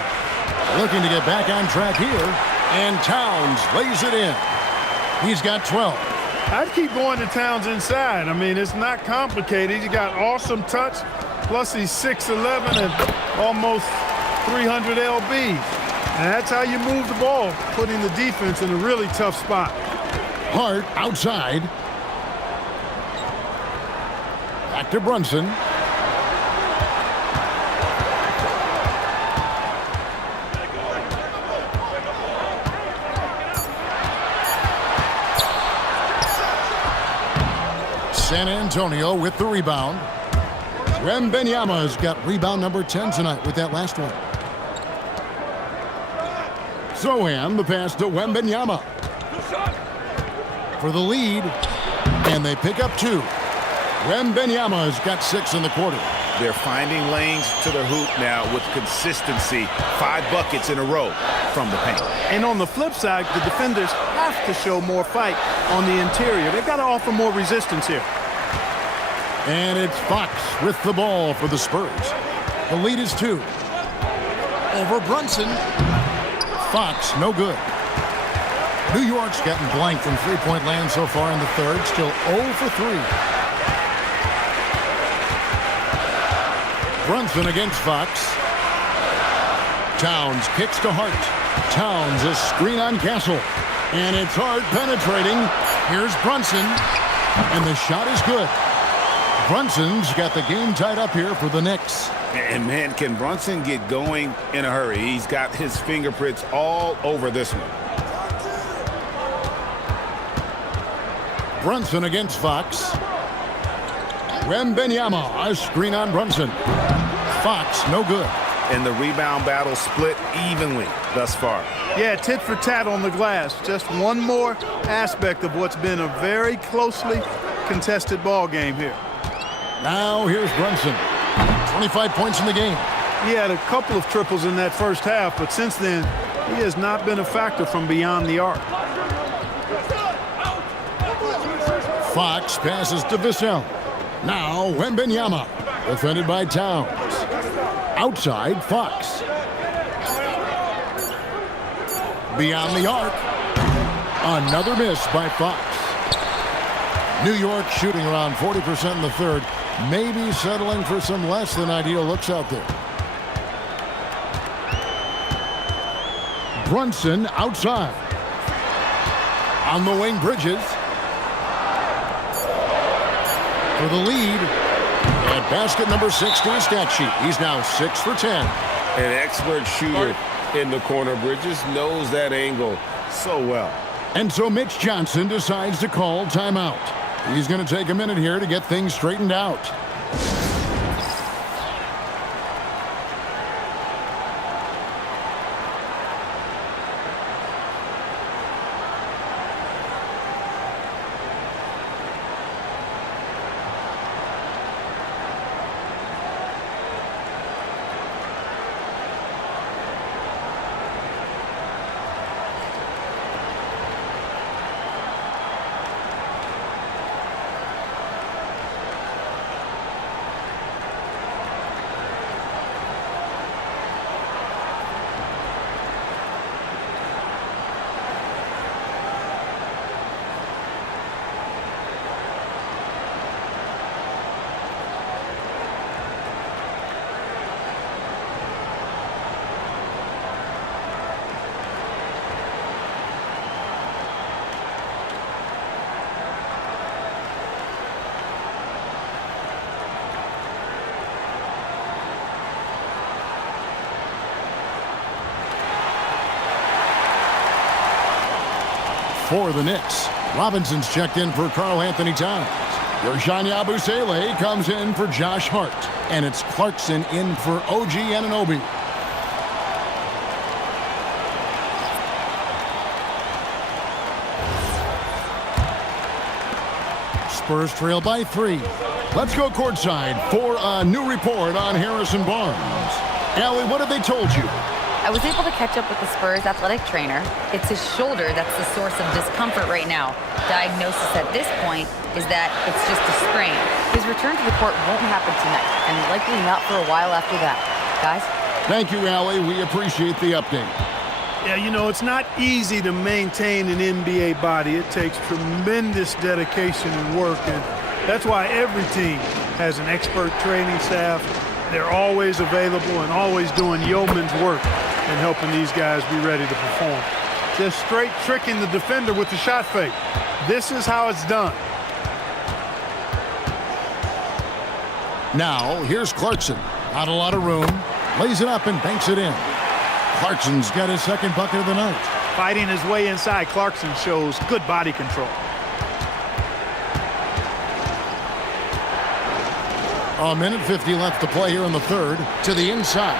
Looking to get back on track here. And Towns lays it in. He's got 12. I'd keep going to Towns inside. I mean, it's not complicated. He's got awesome touch. Plus, he's 6'11" and almost 300 lbs. And that's how you move the ball, putting the defense in a really tough spot. Hart outside. Back to Brunson. San Antonio with the rebound. Wembanyama's got rebound number 10 tonight with that last one. Sohan, the pass to Wembanyama. For the lead, and they pick up 2. Wembanyama's got 6 in the quarter. They're finding lanes to the hoop now with consistency. 5 buckets in a row from the paint. And on the flip side, the defenders have to show more fight on the interior. They've got to offer more resistance here. And it's Fox with the ball for the Spurs. The lead is 2. Over Brunson. Fox, no good. New York's gotten blank from three-point land so far in the third. Still 0 for 3. Brunson against Fox. Towns kicks to Hart. Towns a screen on Castle. And it's Hart penetrating. Here's Brunson. And the shot is good. Brunson's got the game tied up here for the Knicks. And, man, can Brunson get going in a hurry? He's got his fingerprints all over this one. Brunson against Fox. Wembanyama, a screen on Brunson. Fox, no good. And the rebound battle split evenly thus far. Yeah, tit for tat on the glass. Just one more aspect of what's been a very closely contested ball game here. Now here's Brunson. 25 points in the game. He had a couple of triples in that first half, but since then, he has not been a factor from beyond the arc. Fox passes to Vassell. Now Wembanyama, defended by Towns. Outside, Fox. Beyond the arc. Another miss by Fox. New York shooting around 40% in the third. Maybe settling for some less than ideal looks out there. Brunson outside. On the wing, Bridges. For the lead. And basket number 6 to his stat sheet. He's now 6 for 10. An expert shooter in the corner. Bridges knows that angle so well. And so Mitch Johnson decides to call timeout. He's going to take a minute here to get things straightened out. for the Knicks. Robinson's checked in for Karl-Anthony Towns. Gershon Yabusele comes in for Josh Hart. And it's Clarkson in for OG Anunoby. Spurs trail by 3. Let's go courtside for a new report on Harrison Barnes. Allie, what have they told you? I was able to catch up with the Spurs athletic trainer. It's his shoulder that's the source of discomfort right now. Diagnosis at this point is that it's just a sprain. His return to the court won't happen tonight, and likely not for a while after that. Guys? Thank you, Allie. We appreciate the update. Yeah, you know, it's not easy to maintain an NBA body. It takes tremendous dedication and work, and that's why every team has an expert training staff. They're always available and always doing yeoman's work and helping these guys be ready to perform. Just straight tricking the defender with the shot fake. This is how it's done. Now, here's Clarkson. Not a lot of room. Lays it up and banks it in. Clarkson's got his second bucket of the night. Fighting his way inside, Clarkson shows good body control. A minute 50 left to play here in the third. To the inside.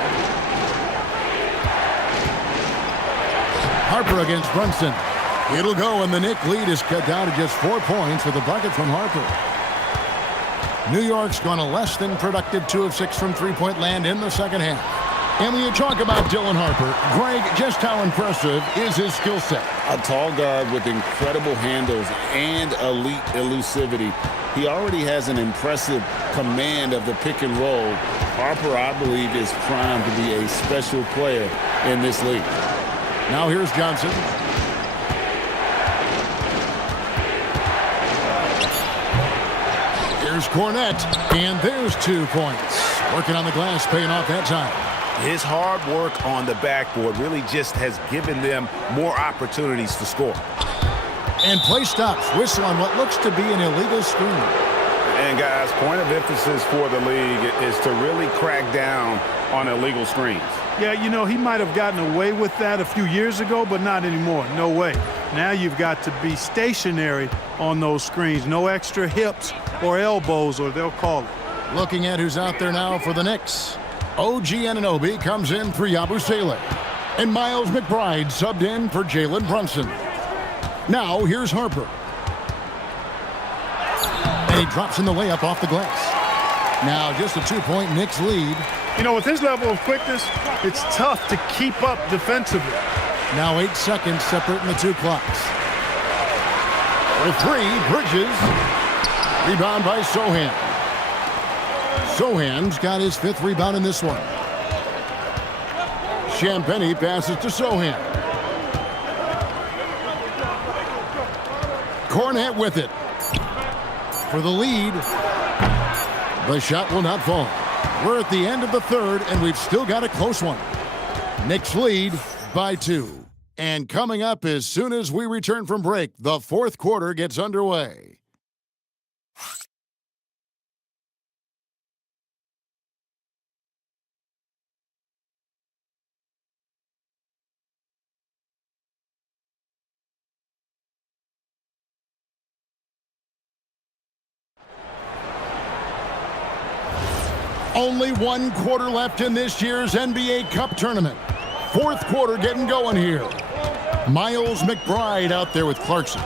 Harper against Brunson. It'll go, and the Knicks lead is cut down to just 4 points with a bucket from Harper. New York's gone a less than productive 2 of 6 from three-point land in the second half. And when you talk about Dylan Harper, Greg, just how impressive is his skill set? A tall guard with incredible handles and elite elusivity. He already has an impressive command of the pick and roll. Harper, I believe, is primed to be a special player in this league. Now here's Johnson. Here's Cornette, and there's 2 points. Working on the glass, paying off that time. His hard work on the backboard really just has given them more opportunities to score. And play stops. Whistle on what looks to be an illegal screen. And guys, point of emphasis for the league is to really crack down on illegal screens. Yeah, you know, he might have gotten away with that a few years ago, but not anymore. No way. Now you've got to be stationary on those screens. No extra hips or elbows, or they'll call it. Looking at who's out there now for the Knicks. OG Anunoby comes in for Yabusele. And Miles McBride subbed in for Jalen Brunson. Now here's Harper. And he drops in the layup off the glass. Now just a 2-point Knicks lead. You know, with his level of quickness, it's tough to keep up defensively. Now 8 seconds separating the 2 clocks. For 3, Bridges. Rebound by Sohan. Sohan's got his 5th rebound in this one. Champagnie passes to Sohan. Cornette with it. For the lead. The shot will not fall. We're at the end of the third, and we've still got a close one. Knicks lead by 2. And coming up as soon as we return from break, the 4th quarter gets underway. Only 1 quarter left in this year's NBA Cup tournament. 4th quarter getting going here. Miles McBride out there with Clarkson.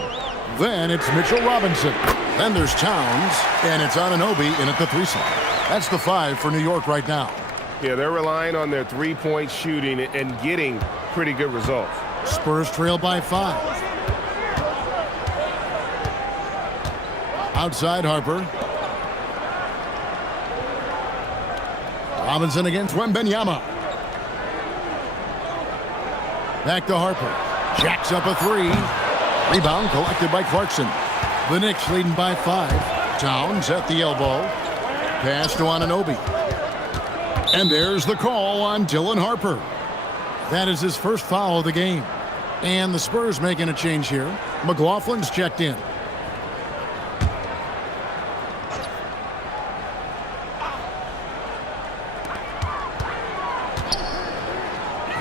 Then it's Mitchell Robinson. Then there's Towns, and it's Anunoby in at the 3 slot. That's the 5 for New York right now. Yeah, they're relying on their three-point shooting and getting pretty good results. Spurs trail by 5. Outside Harper. Robinson against Wembanyama. Back to Harper. Jacks up a 3. Rebound collected by Clarkson. The Knicks leading by 5. Towns at the elbow. Pass to Anunoby. And there's the call on Dylan Harper. That is his first foul of the game. And the Spurs making a change here. McLaughlin's checked in.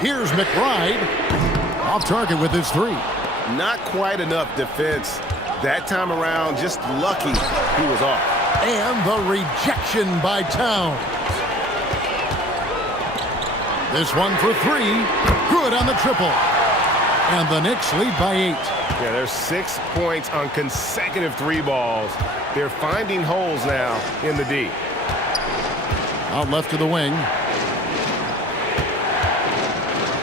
Here's McBride. Off target with his 3. Not quite enough defense. That time around, just lucky he was off. And the rejection by Towns. This one for 3. Good on the triple. And the Knicks lead by 8. Yeah, there's 6 points on consecutive 3 balls. They're finding holes now in the D. Out left to the wing.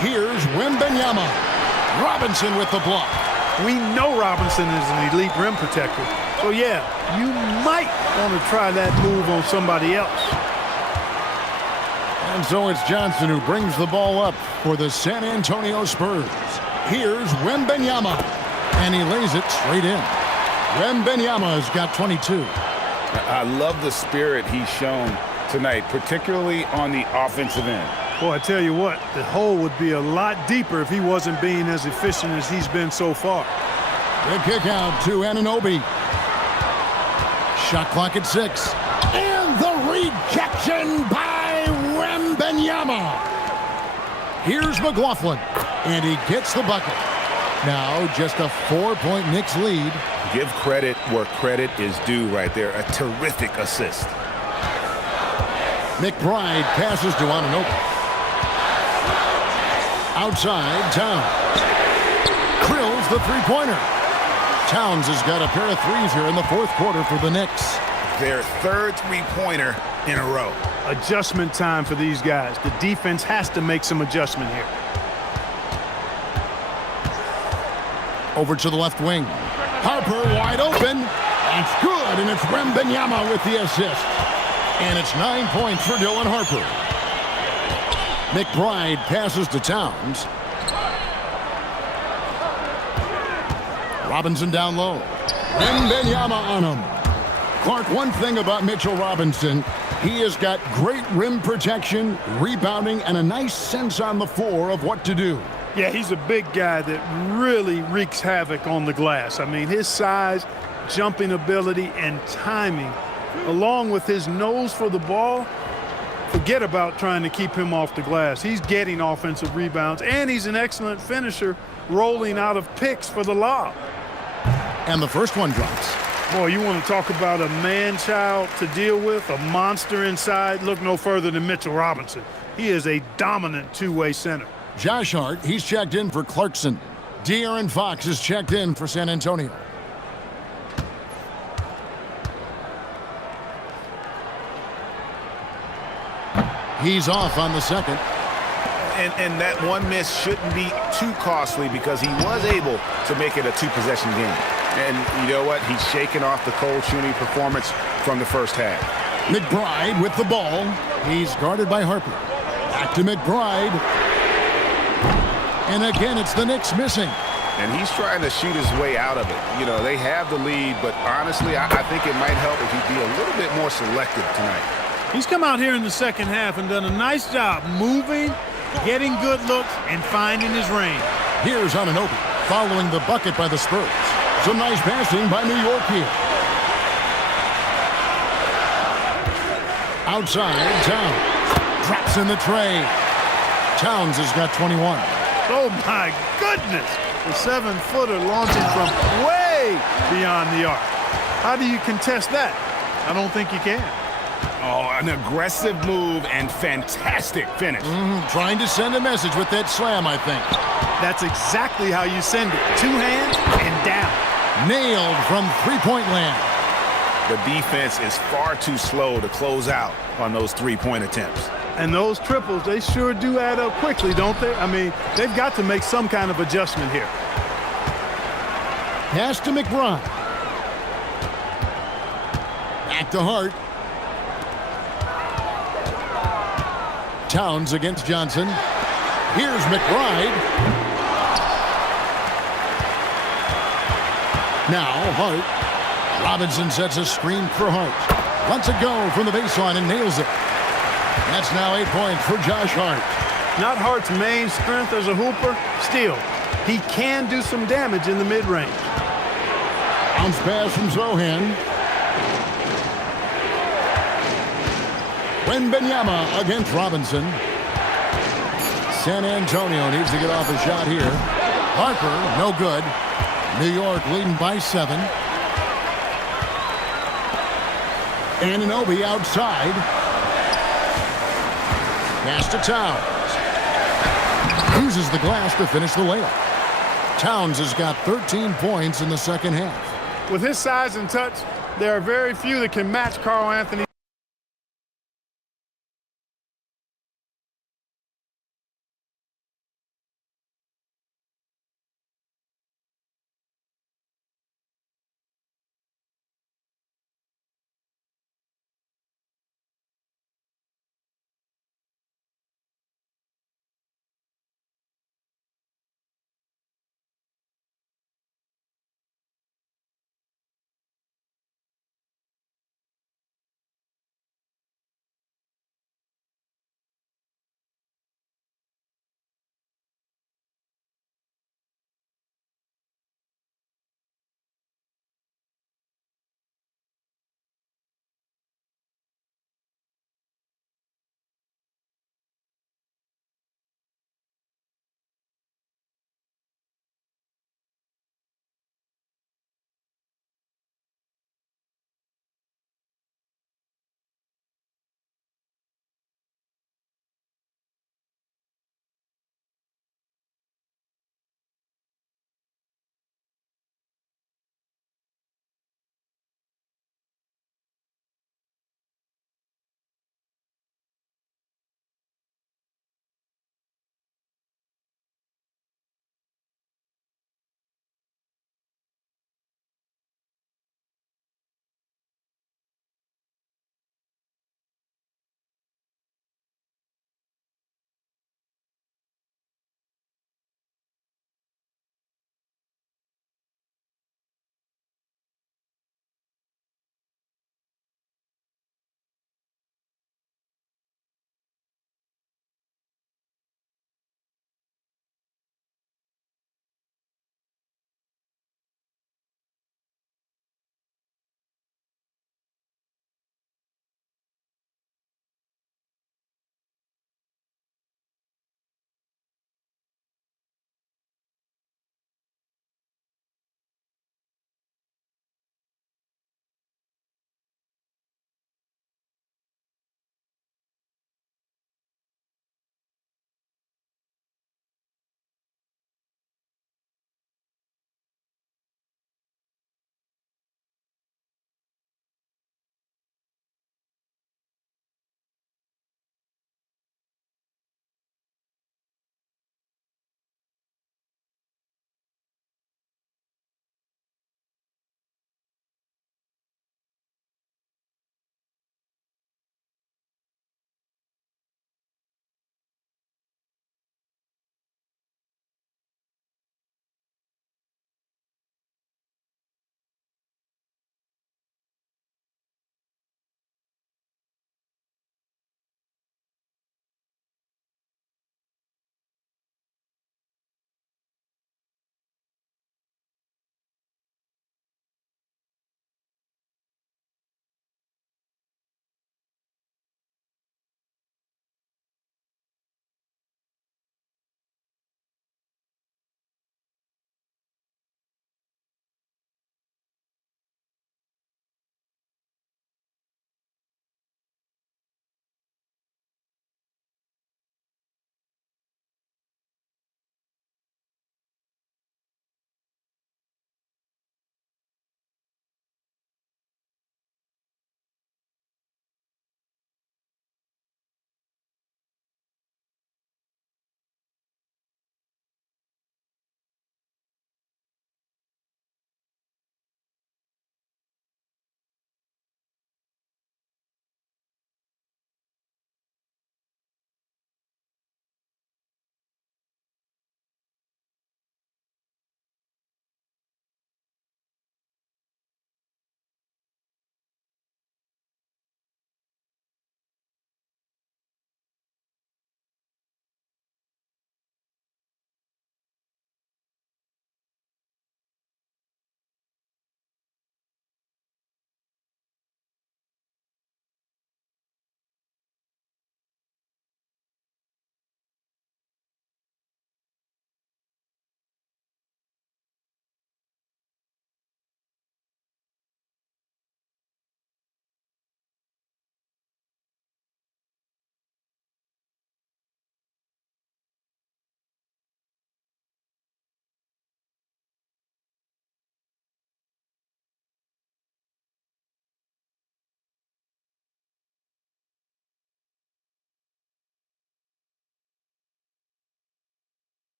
Here's Wembanyama. Robinson with the block. We know Robinson is an elite rim protector. So, yeah, you might want to try that move on somebody else. And so it's Johnson who brings the ball up for the San Antonio Spurs. Here's Wembanyama. And he lays it straight in. Wembanyama's got 22. I love the spirit he's shown tonight, particularly on the offensive end. Boy, I tell you what, the hole would be a lot deeper if he wasn't being as efficient as he's been so far. The kick out to Anunoby. Shot clock at 6. And the rejection by Wembanyama. Here's McLaughlin. And he gets the bucket. Now just a 4-point Knicks lead. Give credit where credit is due right there. A terrific assist. McBride passes to Anunoby. Outside, Towns. Krills the three-pointer. Towns has got a pair of threes here in the 4th quarter for the Knicks. Their 3rd three-pointer in a row. Adjustment time for these guys. The defense has to make some adjustment here. Over to the left wing. Harper wide open. That's good, and it's Wembanyama with the assist. And it's 9 points for Dylan Harper. McBride passes to Towns. Robinson down low. Wembanyama on him. Clark, one thing about Mitchell Robinson, he has got great rim protection, rebounding, and a nice sense on the floor of what to do. Yeah, he's a big guy that really wreaks havoc on the glass. I mean, his size, jumping ability, and timing, along with his nose for the ball, forget about trying to keep him off the glass. He's getting offensive rebounds, and he's an excellent finisher, rolling out of picks for the lob. And the first one drops. Boy, you want to talk about a man-child to deal with, a monster inside? Look no further than Mitchell Robinson. He is a dominant two-way center. Josh Hart, he's checked in for Clarkson. De'Aaron Fox is checked in for San Antonio. He's off on the second. And that one miss shouldn't be too costly because he was able to make it a 2-possession game. And you know what? He's shaking off the cold shooting performance from the first half. McBride with the ball. He's guarded by Harper. Back to McBride. And again, it's the Knicks missing. And he's trying to shoot his way out of it. You know, they have the lead, but honestly, I think it might help if he'd be a little bit more selective tonight. He's come out here in the second half and done a nice job moving, getting good looks, and finding his range. Here's Anunoby following the bucket by the Spurs. Some nice passing by New York here. Outside, Towns drops in the tray. Towns has got 21. Oh, my goodness. The 7-footer launching from way beyond the arc. How do you contest that? I don't think you can. Oh, an aggressive move and fantastic finish. Trying to send a message with that slam, I think. That's exactly how you send it. 2 hands and down. Nailed from three-point land. The defense is far too slow to close out on those three-point attempts. And those triples, they sure do add up quickly, don't they? I mean, they've got to make some kind of adjustment here. Pass to McBride. Back to Hart. Towns against Johnson. Here's McBride. Now Hart. Robinson sets a screen for Hart. Lets it go from the baseline and nails it. That's now 8 points for Josh Hart. Not Hart's main strength as a hooper. Still, he can do some damage in the mid-range. Bounce pass from Zohan. Wembanyama against Robinson. San Antonio needs to get off a shot here. Harper, no good. New York leading by 7. Anunoby outside. Pass to Towns. Uses the glass to finish the layup. Towns has got 13 points in the second half. With his size and touch, there are very few that can match Karl Anthony.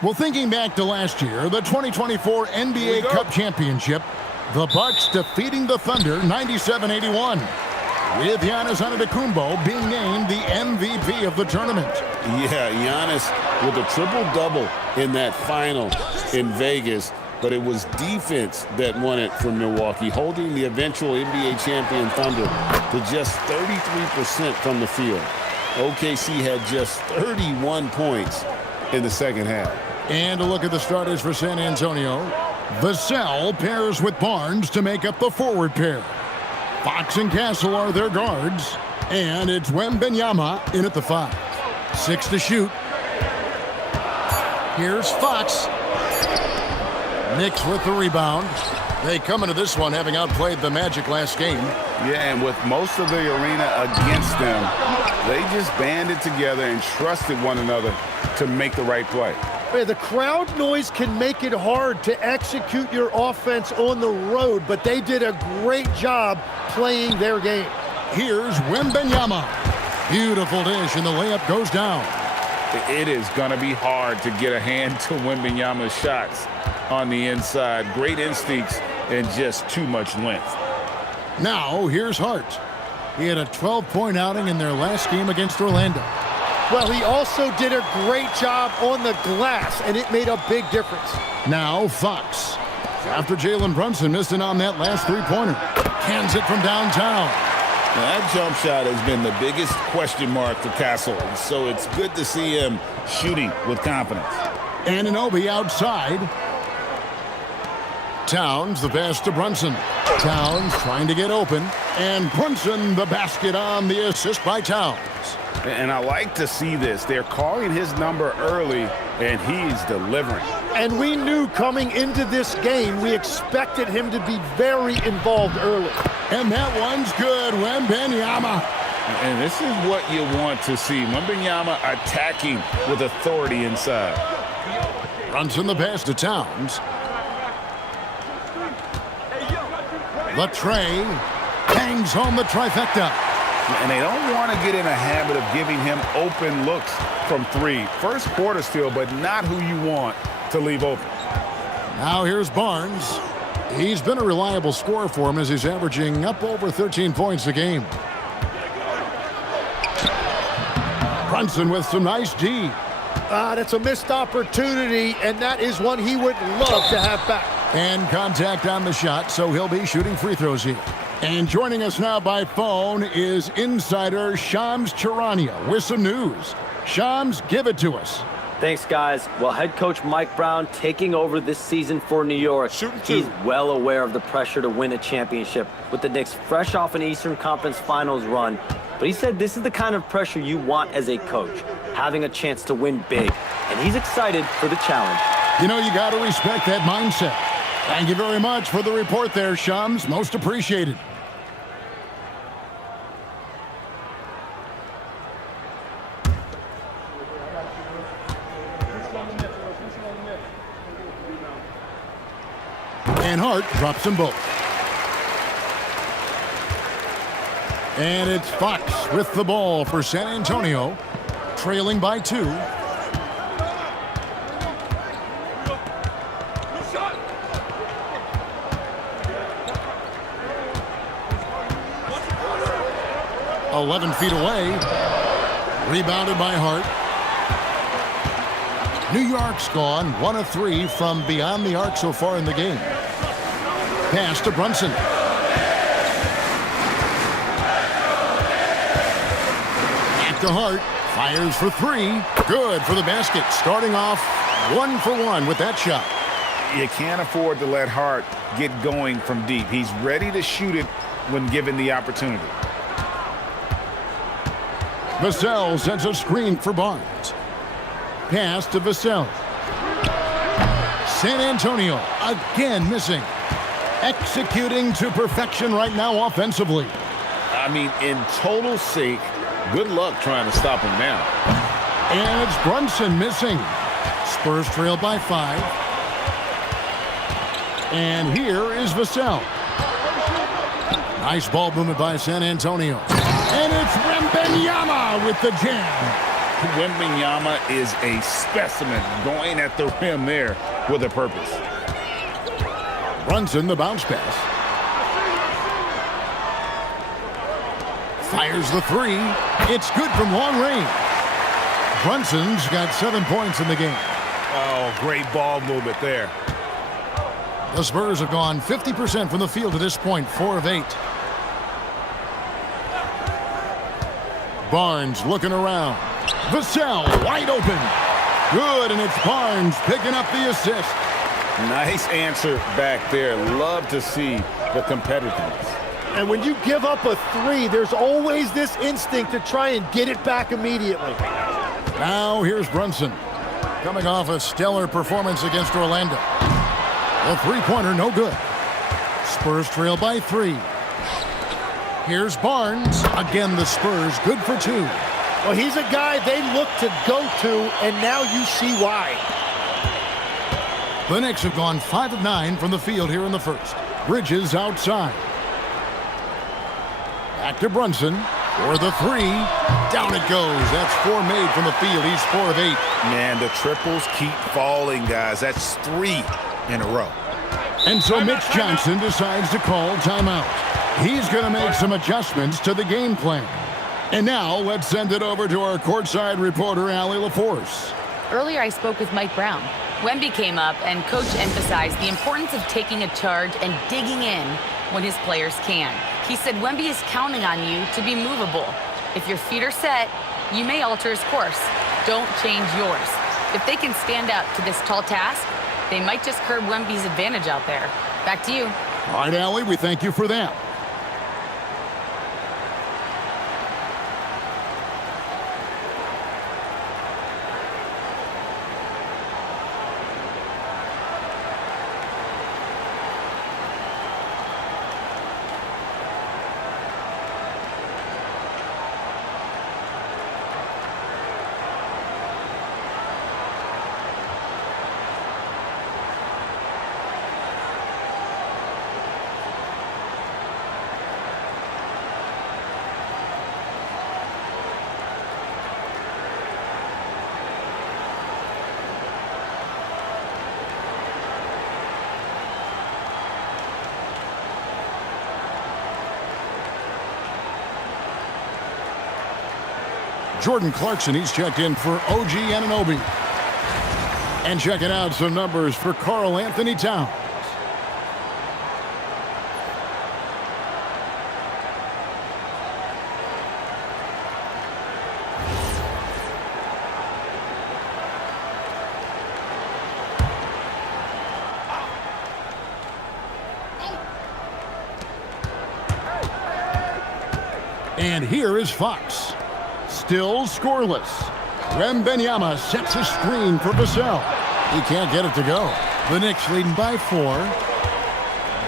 Well, thinking back to last year, the 2024 NBA Cup Championship, the Bucks defeating the Thunder 97-81, with Giannis Antetokounmpo being named the MVP of the tournament. Yeah, Giannis with a triple-double in that final in Vegas, but it was defense that won it from Milwaukee, holding the eventual NBA champion Thunder to just 33% from the field. OKC had just 31 points in the second half. And a look at the starters for San Antonio. Vassell pairs with Barnes to make up the forward pair. Fox and Castle are their guards. And it's Wembanyama in at the 5. 6 to shoot. Here's Fox. Knicks with the rebound. They come into this one having outplayed the Magic last game. Yeah, and with most of the arena against them, they just banded together and trusted one another to make the right play. The crowd noise can make it hard to execute your offense on the road, but they did a great job playing their game. Here's Wembanyama. Beautiful dish, and the layup goes down. It is going to be hard to get a hand to Wembanyama's shots on the inside. Great instincts and just too much length. Now, here's Hart. He had a 12-point outing in their last game against Orlando. Well, he also did a great job on the glass, and it made a big difference. Now, Fox. After Jalen Brunson missed it on that last three-pointer. Cans it from downtown. Now, that jump shot has been the biggest question mark for Castle, so it's good to see him shooting with confidence. Anunoby outside. Towns the pass to Brunson. Towns trying to get open. And Brunson the basket on the assist by Towns. And I like to see this. They're calling his number early, and he's delivering. And we knew coming into this game, we expected him to be very involved early. And that one's good. Wembanyama. And this is what you want to see. Wembanyama attacking with authority inside. Brunson the pass to Towns. The tray bangs home the trifecta. And they don't want to get in a habit of giving him open looks from 3. First quarter still, but not who you want to leave open. Now here's Barnes. He's been a reliable scorer for him as he's averaging up over 13 points a game. Brunson with some nice D. That's a missed opportunity, and that is one he would love to have back. And contact on the shot, so he'll be shooting free throws here. And joining us now by phone is insider Shams Charania with some news. Shams, give it to us. Thanks, guys. Well, head coach Mike Brown taking over this season for New York. He's well aware of the pressure to win a championship with the Knicks fresh off an Eastern Conference Finals run. But he said this is the kind of pressure you want as a coach, having a chance to win big. And he's excited for the challenge. You know, you got to respect that mindset. Thank you very much for the report there, Shams. Most appreciated. And Hart drops them both. And it's Fox with the ball for San Antonio, trailing by 2. "11 feet away." Rebounded by Hart. New York's gone 1 of 3 from beyond the arc so far in the game. Pass to Brunson. Back to Hart. Fires for 3. Good for the basket. Starting off 1 for 1 with that shot. You can't afford to let Hart get going from deep. He's ready to shoot it when given the opportunity. Vassell sends a screen for Barnes. Pass to Vassell. San Antonio again missing. Executing to perfection right now offensively. I mean, in total sync. Good luck trying to stop him now. And it's Brunson missing. Spurs trail by 5. And here is Vassell. Nice ball movement by San Antonio. And it's Wembanyama with the jam. Wembanyama is a specimen going at the rim there with a purpose. Brunson, the bounce pass. Fires the three. It's good from long range. Brunson's got 7 points in the game. Oh, great ball movement there. The Spurs have gone 50% from the field to this point, 4 of 8. Barnes looking around. Vassell wide open. Good, and it's Barnes picking up the assist. Nice answer back there. Love to see the competitiveness. And when you give up a three, there's always this instinct to try and get it back immediately. Now here's Brunson, coming off a stellar performance against Orlando. The three-pointer no good. Spurs trail by 3. Here's Barnes. Again, the Spurs good for 2. Well, he's a guy they look to go to, and now you see why. The Knicks have gone 5 of 9 from the field here in the first. Bridges outside. Back to Brunson for the 3. Down it goes. That's 4 made from the field. He's 4 of 8. Man, the triples keep falling, guys. That's 3 in a row. And so Mitch Johnson decides to call timeout. He's going to make some adjustments to the game plan. And now let's send it over to our courtside reporter, Allie LaForce. Earlier I spoke with Mike Brown. Wemby came up and Coach emphasized the importance of taking a charge and digging in when his players can. He said Wemby is counting on you to be movable. If your feet are set, you may alter his course. Don't change yours. If they can stand up to this tall task, they might just curb Wemby's advantage out there. Back to you. All right, Allie, we thank you for that. Jordan Clarkson, he's checked in for OG Anunoby. And checking out some numbers for Karl Anthony Towns. And here is Fox. Still scoreless. Wembanyama sets a screen for Vassell. He can't get it to go. The Knicks leading by 4.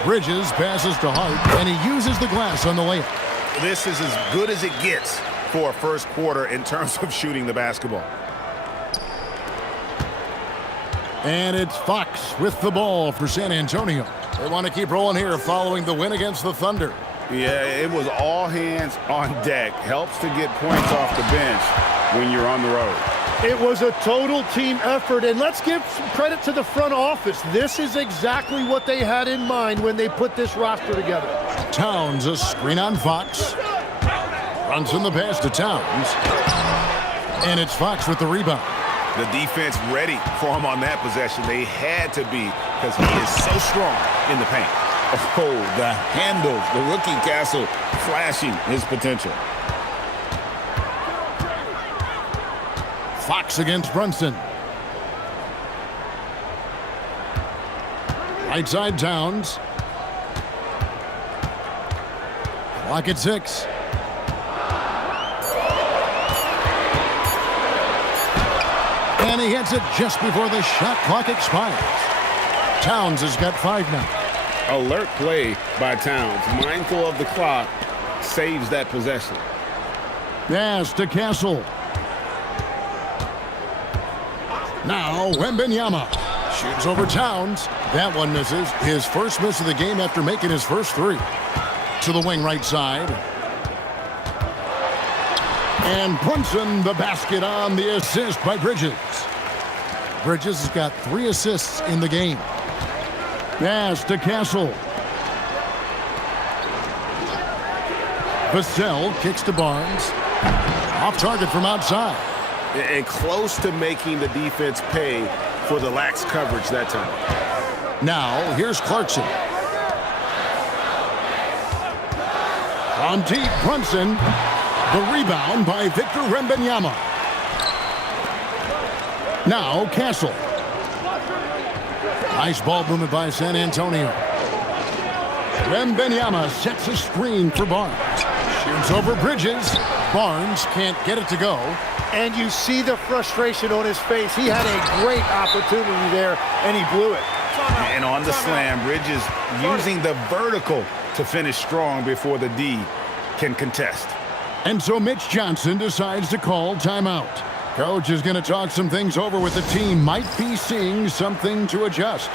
Bridges passes to Hart, and he uses the glass on the layup. This is as good as it gets for a first quarter in terms of shooting the basketball. And it's Fox with the ball for San Antonio. They want to keep rolling here following the win against the Thunder. Yeah, it was all hands on deck. Helps to get points off the bench when you're on the road. It was a total team effort, and let's give some credit to the front office. This is exactly what they had in mind when they put this roster together. Towns, a screen on Fox. Runs in the pass to Towns. And it's Fox with the rebound. The defense ready for him on that possession. They had to be because he is so strong in the paint. Oh, the handles, the rookie Castle flashing his potential. Fox against Brunson. Right side Towns. Clock at 6. And he hits it just before the shot clock expires. Towns has got 5 now. Alert play by Towns. Mindful of the clock. Saves that possession. Pass to Castle. Now Wembanyama shoots over Towns. That one misses. His first miss of the game after making his first 3. To the wing right side. And Brunson the basket on the assist by Bridges. Bridges has got 3 assists in the game. Pass to Castle. Vassell kicks to Barnes. Off target from outside. And close to making the defense pay for the lax coverage that time. Now, here's Clarkson. On deep, Brunson. The rebound by Victor Wembanyama. Now, Castle. Nice ball movement by San Antonio. Wembanyama sets a screen for Barnes. Shoots over Bridges. Barnes can't get it to go. And you see the frustration on his face. He had a great opportunity there, and he blew it. And on the slam, Bridges using the vertical to finish strong before the D can contest. And so Mitch Johnson decides to call timeout. Coach is going to talk some things over with the team. Might be seeing something to adjust.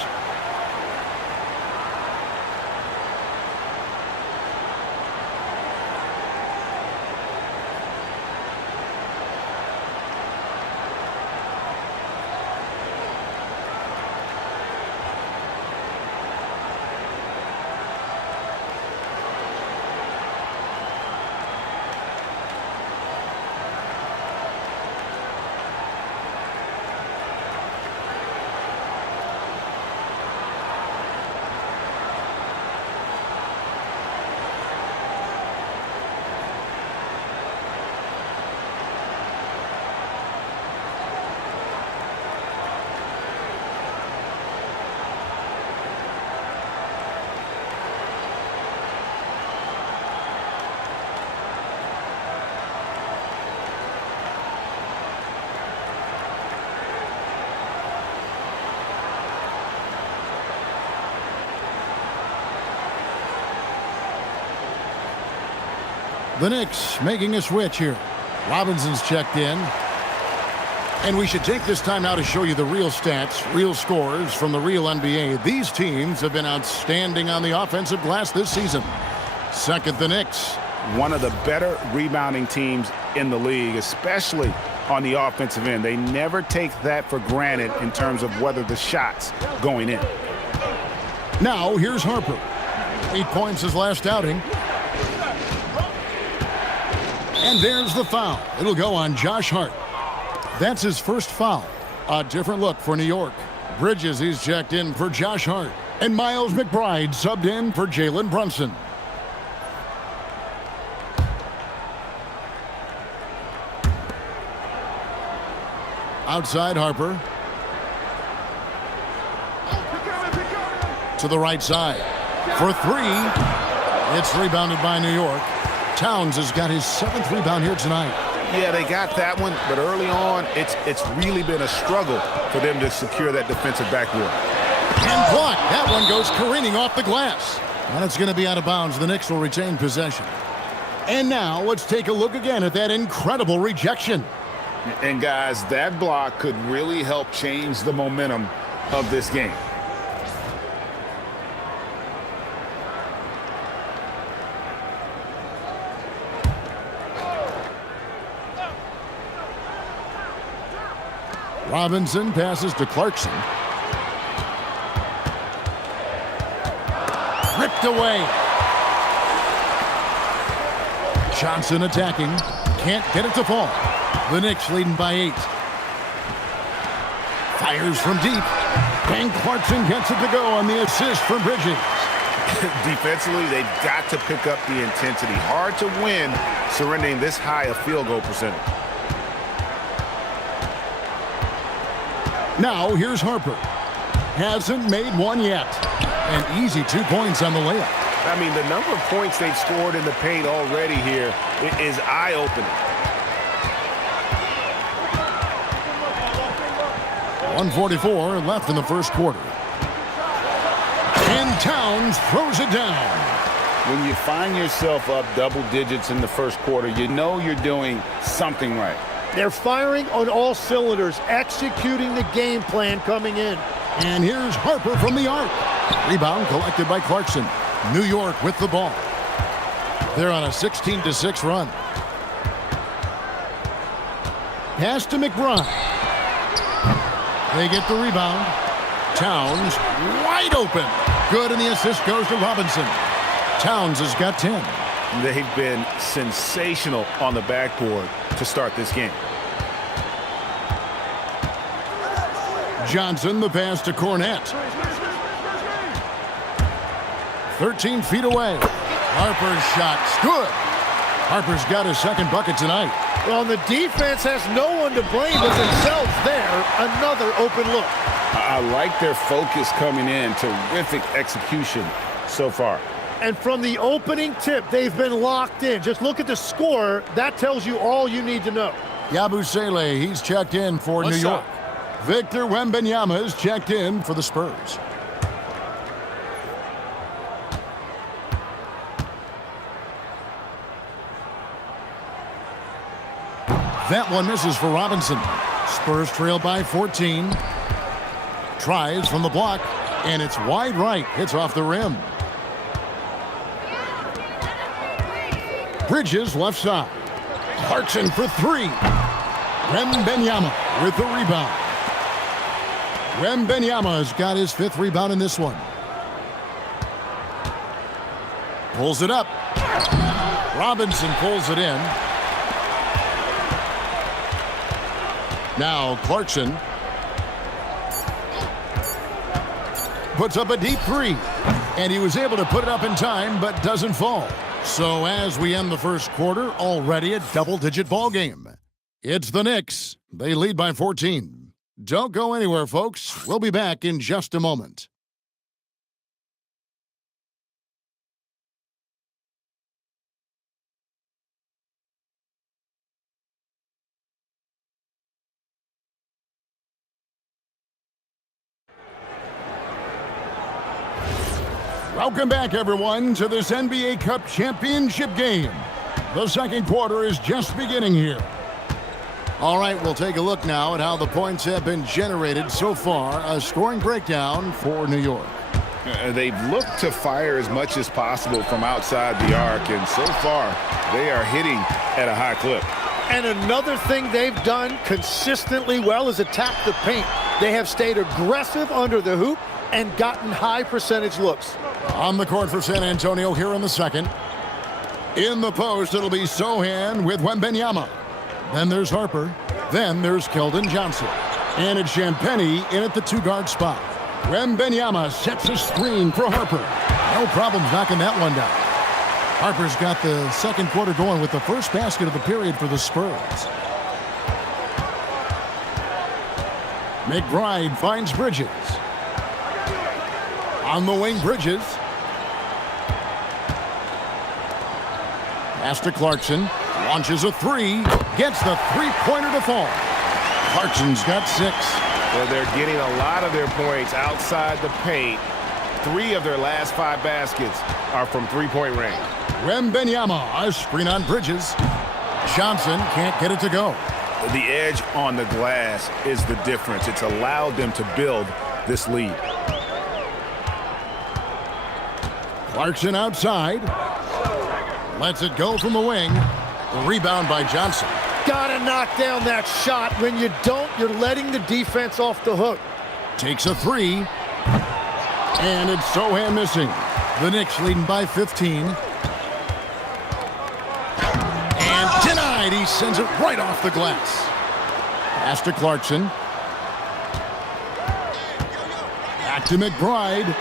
The Knicks making a switch here. Robinson's checked in. And we should take this time now to show you the real stats, real scores from the real NBA. These teams have been outstanding on the offensive glass this season. Second, the Knicks. One of the better rebounding teams in the league, especially on the offensive end. They never take that for granted in terms of whether the shot's going in. Now, here's Harper. 8 points his last outing. And there's the foul. It'll go on Josh Hart. That's his first foul. A different look for New York. Bridges, he's checked in for Josh Hart. And Miles McBride subbed in for Jalen Brunson. Outside Harper. To the right side. For 3. It's rebounded by New York. Towns has got his 7th rebound here tonight. Yeah, they got that one, but early on, it's really been a struggle for them to secure that defensive backboard. And blocked. That one goes careening off the glass. And it's going to be out of bounds. The Knicks will retain possession. And now let's take a look again at that incredible rejection. And guys, that block could really help change the momentum of this game. Robinson passes to Clarkson. Ripped away. Johnson attacking. Can't get it to fall. The Knicks leading by 8. Fires from deep. And Clarkson gets it to go on the assist from Bridges. Defensively, they've got to pick up the intensity. Hard to win surrendering this high a field goal percentage. Now, here's Harper. Hasn't made one yet. An easy 2 points on the layup. I mean, the number of points they've scored in the paint already here is eye-opening. 1:44 left in the first quarter. And Towns throws it down. When you find yourself up double digits in the first quarter, you know you're doing something right. They're firing on all cylinders, executing the game plan coming in. And here's Harper from the arc. Rebound collected by Clarkson. New York with the ball. They're on a 16-6 run. Pass to McBride. They get the rebound. Towns wide open. Good, and the assist goes to Robinson. Towns has got 10. They've been sensational on the backboard to start this game. Johnson, the pass to Cornette. 13 feet away. Harper's shot's good. Harper's got his second bucket tonight. Well, the defense has no one to blame but themselves there. Another open look. I like their focus coming in. Terrific execution so far. And from the opening tip, they've been locked in. Just look at the score. That tells you all you need to know. Yabusele, he's checked in for New York. Victor Wembanyama is checked in for the Spurs. That one misses for Robinson. Spurs trail by 14. Tries from the block, and it's wide right. Hits off the rim. Bridges left side. Clarkson for three. Wembanyama with the rebound. Wembanyama has got his 5th rebound in this one. Pulls it up. Robinson pulls it in. Now Clarkson puts up a deep three, and he was able to put it up in time, but doesn't fall. So as we end the first quarter, already a double-digit ball game. It's the Knicks. They lead by 14. Don't go anywhere, folks. We'll be back in just a moment. Welcome back, everyone, to this NBA Cup championship game. The second quarter is just beginning here. All right, we'll take a look now at how the points have been generated so far. A scoring breakdown for New York. They've looked to fire as much as possible from outside the arc, and so far, they are hitting at a high clip. And another thing they've done consistently well is attack the paint. They have stayed aggressive under the hoop and gotten high percentage looks. On the court for San Antonio here in the second. In the post, it'll be Sohan with Wembanyama. Then there's Harper. Then there's Keldon Johnson. And it's Champagnie in at the 2-guard spot. Wembanyama sets a screen for Harper. No problems knocking that one down. Harper's got the second quarter going with the first basket of the period for the Spurs. McBride finds Bridges. On the wing, Bridges. Pass to Clarkson. Launches a three. Gets the three-pointer to fall. Clarkson's got 6. Well, they're getting a lot of their points outside the paint. 3 of their last 5 baskets are from three-point range. Wembanyama, a screen on Bridges. Johnson can't get it to go. The edge on the glass is the difference. It's allowed them to build this lead. Clarkson outside. Lets it go from the wing. The rebound by Johnson. Gotta knock down that shot. When you don't, you're letting the defense off the hook. Takes a 3. And it's Sohan missing. The Knicks leading by 15. And denied. He sends it right off the glass. Pass to Clarkson. Back to McBride.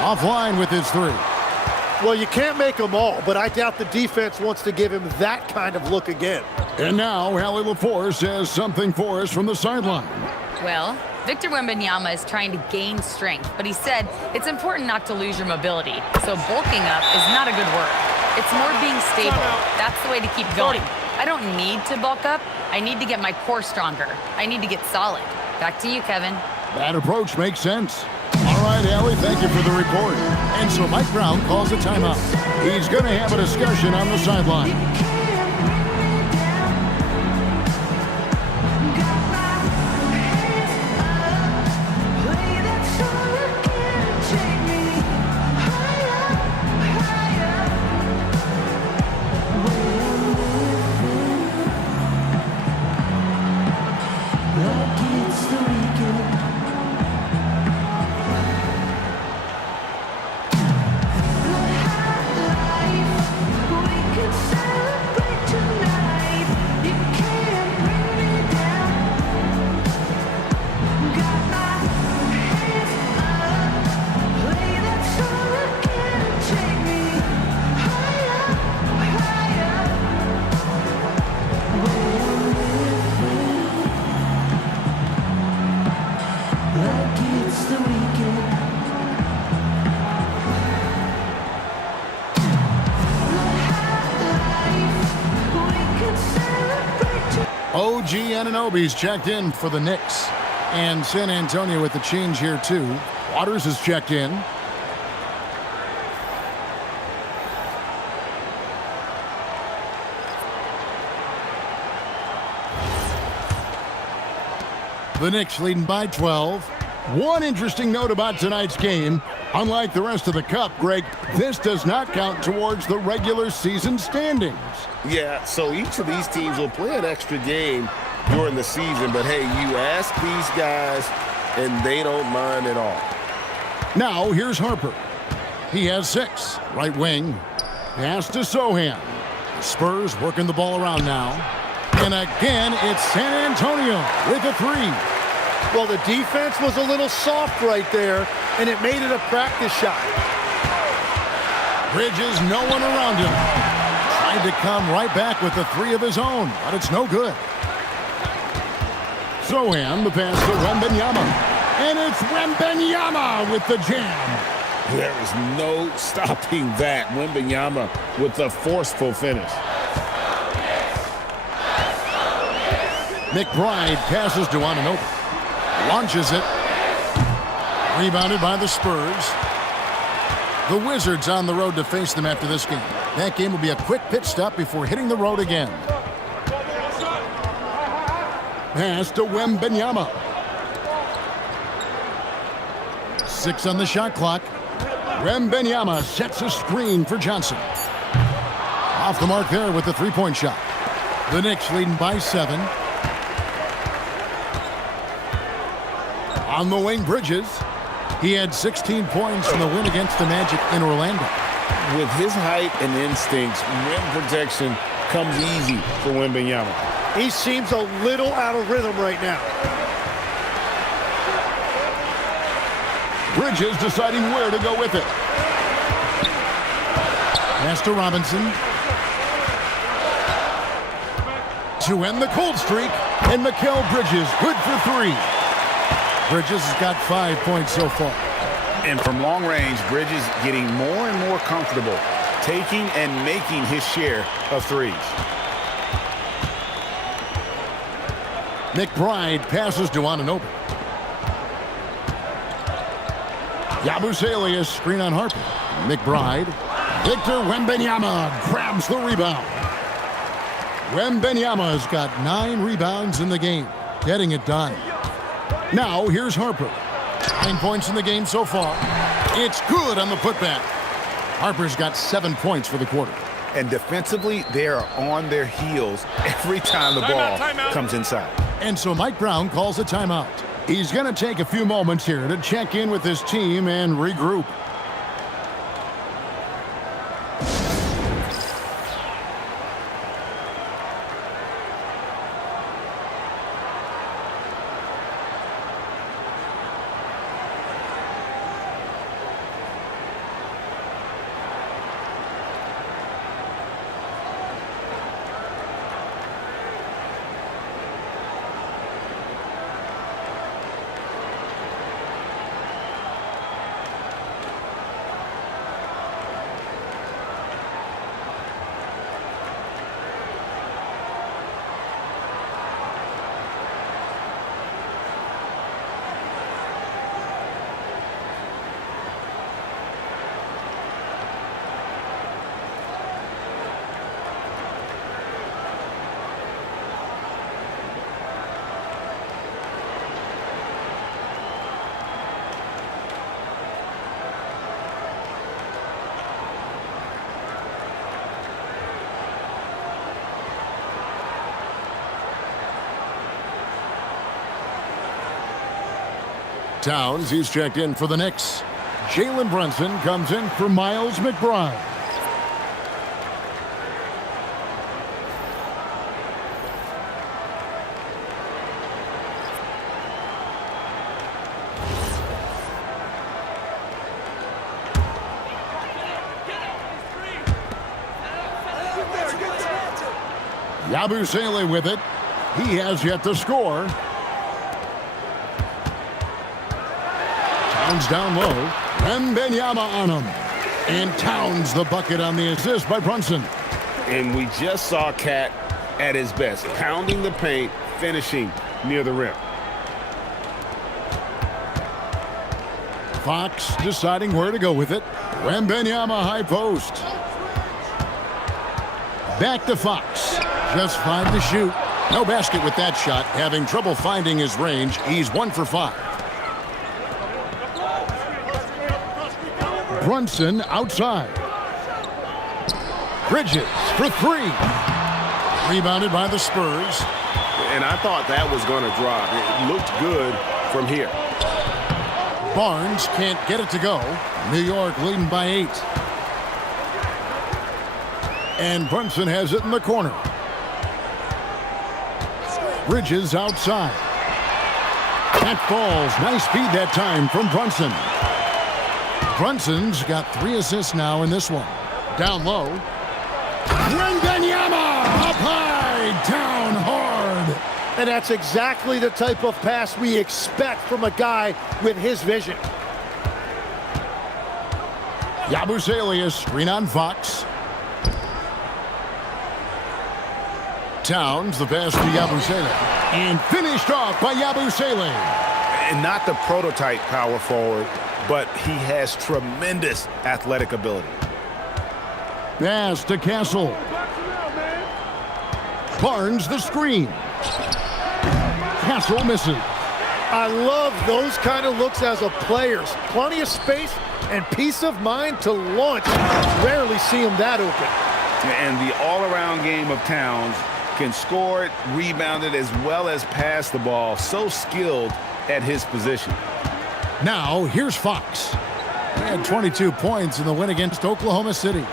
Offline with his 3. Well, you can't make them all, but I doubt the defense wants to give him that kind of look again. And now, Hallie LaForce has something for us from the sideline. Well, Victor Wembanyama is trying to gain strength, but he said it's important not to lose your mobility. So bulking up is not a good word. It's more being stable. That's the way to keep going. I don't need to bulk up. I need to get my core stronger. I need to get solid. Back to you, Kevin. That approach makes sense. All right, Allie, thank you for the report. And so Mike Brown calls a timeout. He's going to have a discussion on the sideline. OG Anunoby's checked in for the Knicks. And San Antonio with the change here, too. Waters is checked in. The Knicks leading by 12. One interesting note about tonight's game, unlike the rest of the Cup, Greg, this does not count towards the regular season standings. Yeah, so each of these teams will play an extra game during the season, but hey, you ask these guys, and they don't mind at all. Now, here's Harper. He has 6. Right wing. Pass to Sohan. The Spurs working the ball around now. And again, it's San Antonio with a 3. Well, the defense was a little soft right there, and it made it a practice shot. Bridges, no one around him. Tried to come right back with the 3 of his own, but it's no good. Sohan, the pass to Wembanyama. And it's Wembanyama with the jam. There is no stopping that. Wembanyama with a forceful finish. McBride passes to Anunoby. Launches it. Rebounded by the Spurs. The Wizards on the road to face them after this game. That game will be a quick pit stop before hitting the road again. Pass to Wembanyama. 6 on the shot clock. Wembanyama sets a screen for Johnson. Off the mark there with the three-point shot. The Knicks leading by 7. On the wing, Bridges. He had 16 points in the win against the Magic in Orlando. With his height and instincts, rim protection comes easy for Wembanyama. He seems a little out of rhythm right now. Bridges deciding where to go with it. Pass to Robinson. To end the cold streak, and Mikal Bridges good for 3. Bridges has got 5 points so far. And from long range, Bridges getting more and more comfortable taking and making his share of threes. McBride passes to Anunoby. Yabusele screen on Harper. McBride. Victor Wembanyama grabs the rebound. Wembanyama's got 9 rebounds in the game, getting it done. Now, here's Harper. 9 points in the game so far. It's good on the putback. Harper's got 7 points for the quarter. And defensively, they are on their heels every time the ball comes inside. And so Mike Brown calls a timeout. He's going to take a few moments here to check in with his team and regroup. Towns, he's checked in for the Knicks. Jalen Brunson comes in for Miles McBride. Yabusele with it. He has yet to score. Towns down low. Wembanyama on him. And Towns the bucket on the assist by Brunson. And we just saw Cat at his best, pounding the paint, finishing near the rim. Fox deciding where to go with it. Wembanyama high post. Back to Fox. Just 5 to shoot. No basket with that shot. Having trouble finding his range. He's 1 for 5. Brunson outside. Bridges for 3. Rebounded by the Spurs. And I thought that was going to drop. It looked good from here. Barnes can't get it to go. New York leading by 8. And Brunson has it in the corner. Bridges outside. That falls. Nice speed that time from Brunson. Brunson's got 3 assists now in this one. Down low. Wembanyama up high, down hard. And that's exactly the type of pass we expect from a guy with his vision. Yabusele screen on Fox. Towns, the pass to Yabusele. And finished off by Yabusele. And not the prototype power forward, but he has tremendous athletic ability. Pass to Castle. Barnes the screen. Castle misses. I love those kind of looks as a player. Plenty of space and peace of mind to launch. Rarely see him that open. And the all-around game of Towns can score it, rebound it, as well as pass the ball. So skilled at his position. Now, here's Fox. He had 22 points in the win against Oklahoma City.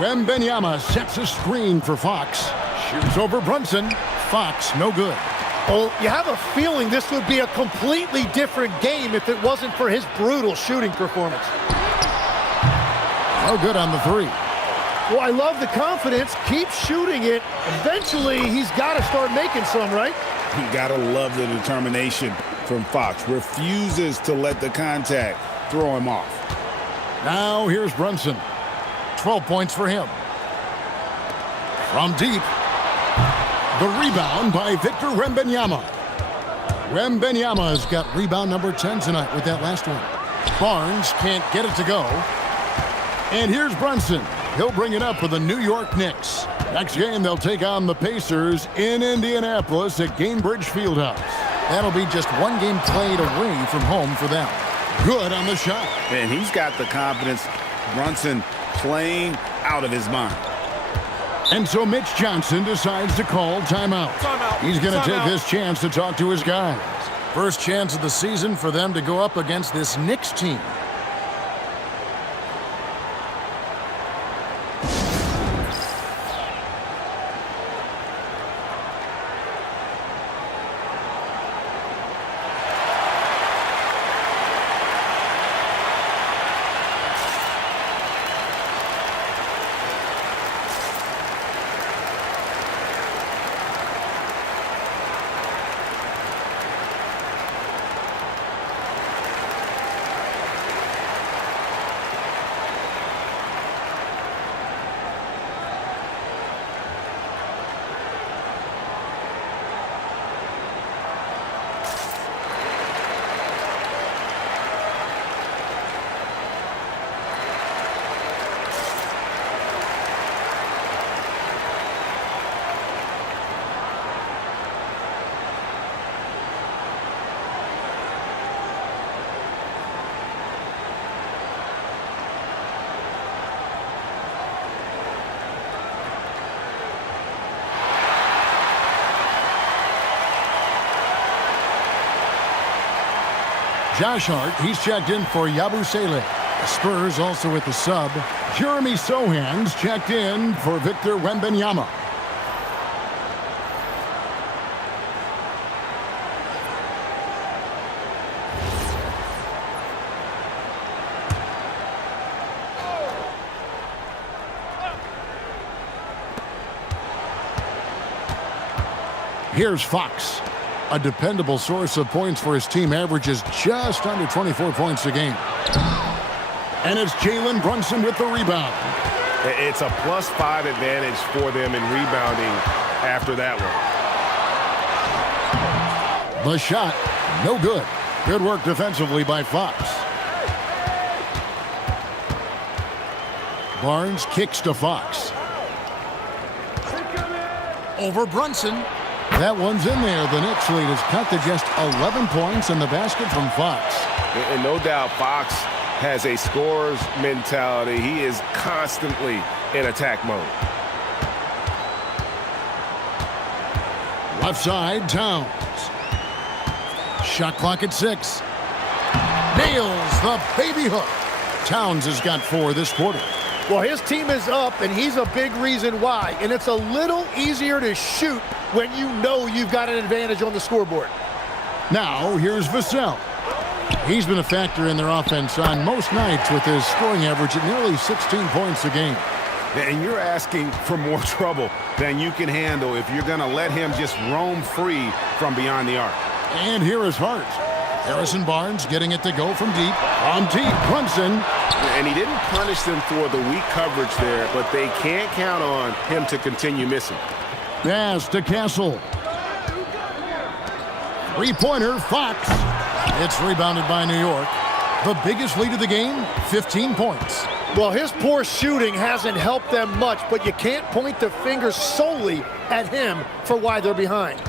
Wembanyama sets a screen for Fox. Shoots over Brunson. Fox, no good. Well, you have a feeling this would be a completely different game if it wasn't for his brutal shooting performance. No good on the 3. Well, I love the confidence. Keep shooting it. Eventually, he's got to start making some, right? You got to love the determination from Fox. Refuses to let the contact throw him off. Now, here's Brunson. 12 points for him. From deep. The rebound by Victor Wembanyama. Wembanyama's got rebound number 10 tonight with that last one. Barnes can't get it to go. And here's Brunson. He'll bring it up for the New York Knicks. Next game, they'll take on the Pacers in Indianapolis at Gainbridge Fieldhouse. That'll be just 1 game played away from home for them. Good on the shot. And he's got the confidence. Brunson playing out of his mind. And so Mitch Johnson decides to call timeout. He's going to take this chance to talk to his guys. First chance of the season for them to go up against this Knicks team. Josh Hart, he's checked in for Yabusele. The Spurs also with the sub. Jeremy Sohan's checked in for Victor Wembanyama. Here's Fox. A dependable source of points for his team, averages just under 24 points a game. And it's Jalen Brunson with the rebound. It's a +5 advantage for them in rebounding after that one. The shot, no good. Good work defensively by Fox. Barnes kicks to Fox. Over Brunson. That one's in there. The Knicks lead is cut to just 11 points in the basket from Fox. And no doubt Fox has a scorer's mentality. He is constantly in attack mode. Left side, Towns. Shot clock at 6. Nails the baby hook. Towns has got 4 this quarter. Well, his team is up, and he's a big reason why. And it's a little easier to shoot when you know you've got an advantage on the scoreboard. Now, here's Vassell. He's been a factor in their offense on most nights with his scoring average at nearly 16 points a game. And you're asking for more trouble than you can handle if you're going to let him just roam free from beyond the arc. And here is Hart. Harrison Barnes getting it to go from deep. On deep, Brunson. And he didn't punish them for the weak coverage there, but they can't count on him to continue missing. Pass to Castle. Three-pointer, Fox. It's rebounded by New York. The biggest lead of the game, 15 points. Well, his poor shooting hasn't helped them much, but you can't point the finger solely at him for why they're behind.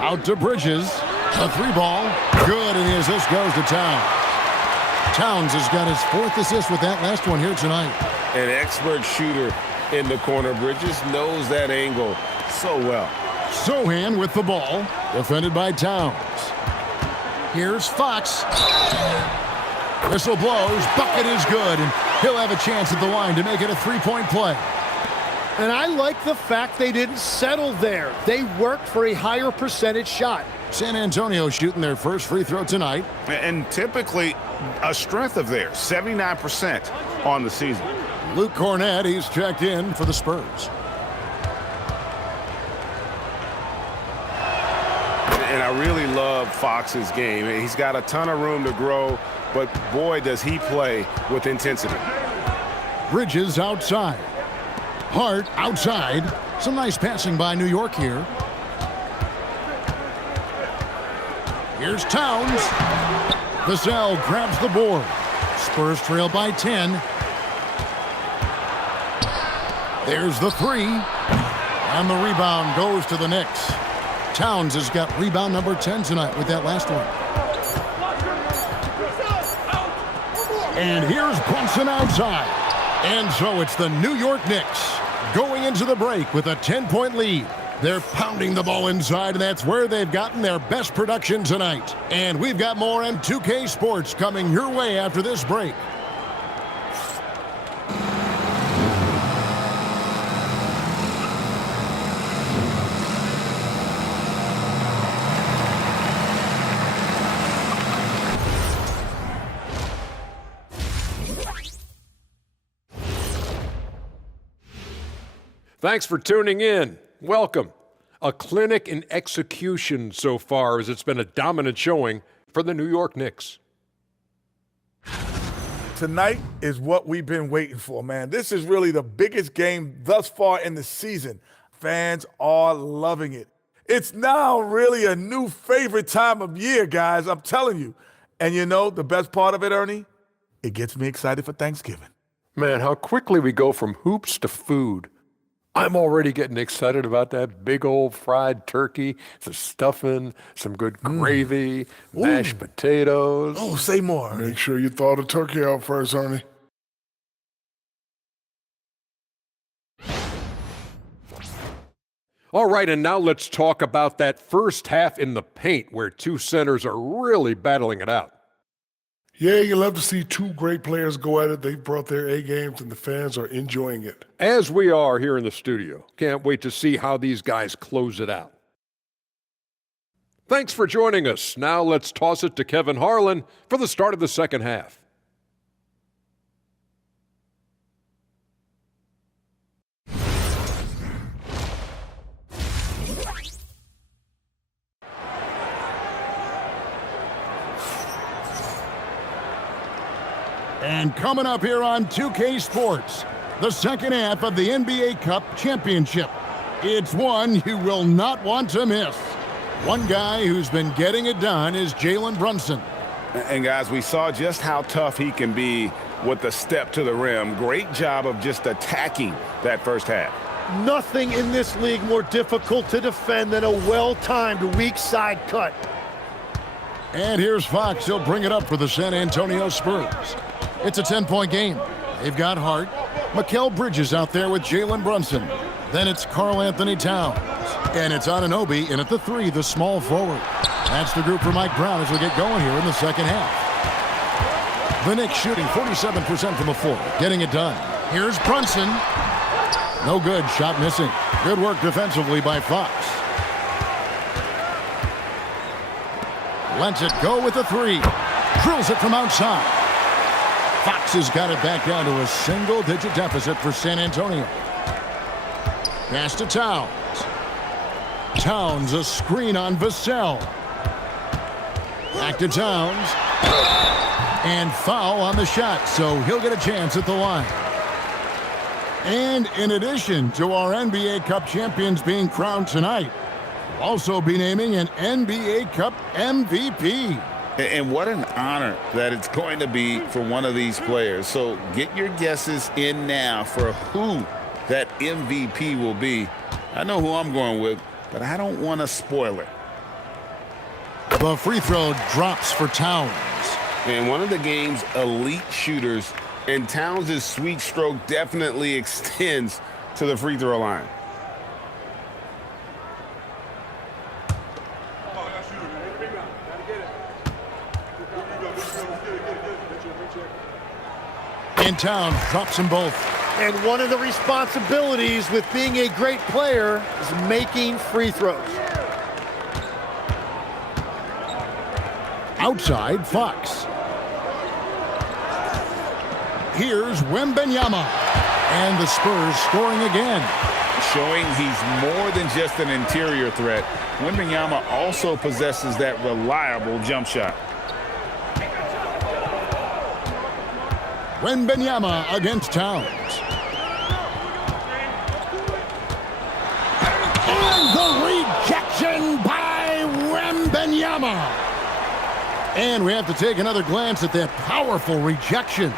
Out to Bridges. A 3-ball. Good, and the assist goes to Towns. Towns has got his 4th assist with that last one here tonight. An expert shooter in the corner. Bridges knows that angle so well. Sohan with the ball. Defended by Towns. Here's Fox. Whistle blows. Bucket is good, and he'll have a chance at the line to make it a 3-point play. And I like the fact they didn't settle there. They worked for a higher percentage shot. San Antonio shooting their first free throw tonight. And typically a strength of theirs, 79% on the season. Luke Cornett, he's checked in for the Spurs. And I really love Fox's game. He's got a ton of room to grow, but boy, does he play with intensity. Bridges outside. Hart outside. Some nice passing by New York here. Here's Towns. Vassell grabs the board. Spurs trail by 10. There's the 3. And the rebound goes to the Knicks. Towns has got rebound number 10 tonight with that last one. And here's Brunson outside. And so it's the New York Knicks going into the break with a 10-point lead. They're pounding the ball inside, and that's where they've gotten their best production tonight. And we've got more on 2K Sports coming your way after this break. Thanks for tuning in. Welcome. A clinic in execution so far, as it's been a dominant showing for the New York Knicks. Tonight is what we've been waiting for, man. This is really the biggest game thus far in the season. Fans are loving it. It's now really a new favorite time of year, guys, I'm telling you. And you know the best part of it, Ernie? It gets me excited for Thanksgiving. Man, how quickly we go from hoops to food. I'm already getting excited about that big old fried turkey, the stuffing, some good gravy, mashed potatoes. Oh, say more. Make sure you thaw the turkey out first, Ernie. All right, and now let's talk about that first half in the paint where two centers are really battling it out. Yeah, you love to see two great players go at it. They brought their A games, and the fans are enjoying it. As we are here in the studio. Can't wait to see how these guys close it out. Thanks for joining us. Now let's toss it to Kevin Harlan for the start of the second half. And coming up here on 2K Sports, the second half of the NBA Cup Championship. It's one you will not want to miss. One guy who's been getting it done is Jalen Brunson. And guys, we saw just how tough he can be with the step to the rim. Great job of just attacking that first half. Nothing in this league more difficult to defend than a well-timed weak side cut. And here's Fox. He'll bring it up for the San Antonio Spurs. It's a 10-point game. They've got Hart. Mikal Bridges out there with Jalen Brunson. Then it's Karl Anthony Towns. And it's Anunoby in at the 3, the small forward. That's the group for Mike Brown as we get going here in the second half. The Knicks shooting 47% from the floor, getting it done. Here's Brunson. No good, shot missing. Good work defensively by Fox. Lets it go with the 3. Drills it from outside. Fox has got it back down to a single-digit deficit for San Antonio. Pass to Towns. Towns, a screen on Vassell. Back to Towns. And foul on the shot, so he'll get a chance at the line. And in addition to our NBA Cup champions being crowned tonight, we'll also be naming an NBA Cup MVP. And what an honor that it's going to be for one of these players. So get your guesses in now for who that MVP will be. I know who I'm going with, but I don't want to spoil it. The free throw drops for Towns. And one of the game's elite shooters, and Towns' sweet stroke definitely extends to the free throw line. And Towns drops them both. And one of the responsibilities with being a great player is making free throws. Outside, Fox. Here's Wembanyama. And the Spurs scoring again. Showing he's more than just an interior threat. Wembanyama also possesses that reliable jump shot. Wembanyama against Towns. And the rejection by Wembanyama. And we have to take another glance at that powerful rejection.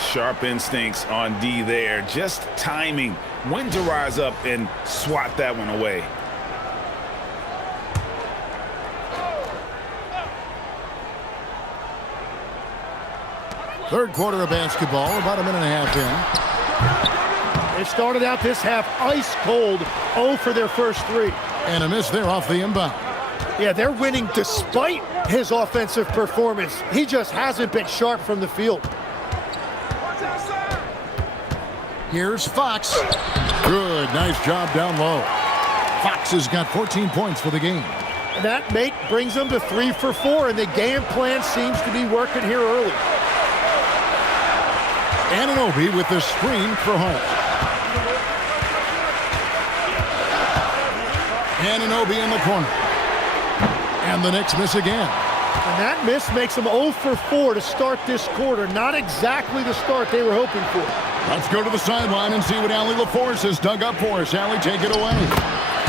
Sharp instincts on D there. Just timing. When to rise up and swat that one away. Third quarter of basketball, about a minute and a half in. They started out this half ice cold, 0 for their first 3. And a miss there off the inbound. Yeah, they're winning despite his offensive performance. He just hasn't been sharp from the field. Here's Fox. Good, nice job down low. Fox has got 14 points for the game. And that brings them to 3 for 4, and the game plan seems to be working here early. Anunoby with the screen for Hart. Anunoby in the corner. And the Knicks miss again. And that miss makes them 0 for 4 to start this quarter. Not exactly the start they were hoping for. Let's go to the sideline and see what Allie LaForce has dug up for us. Allie, take it away.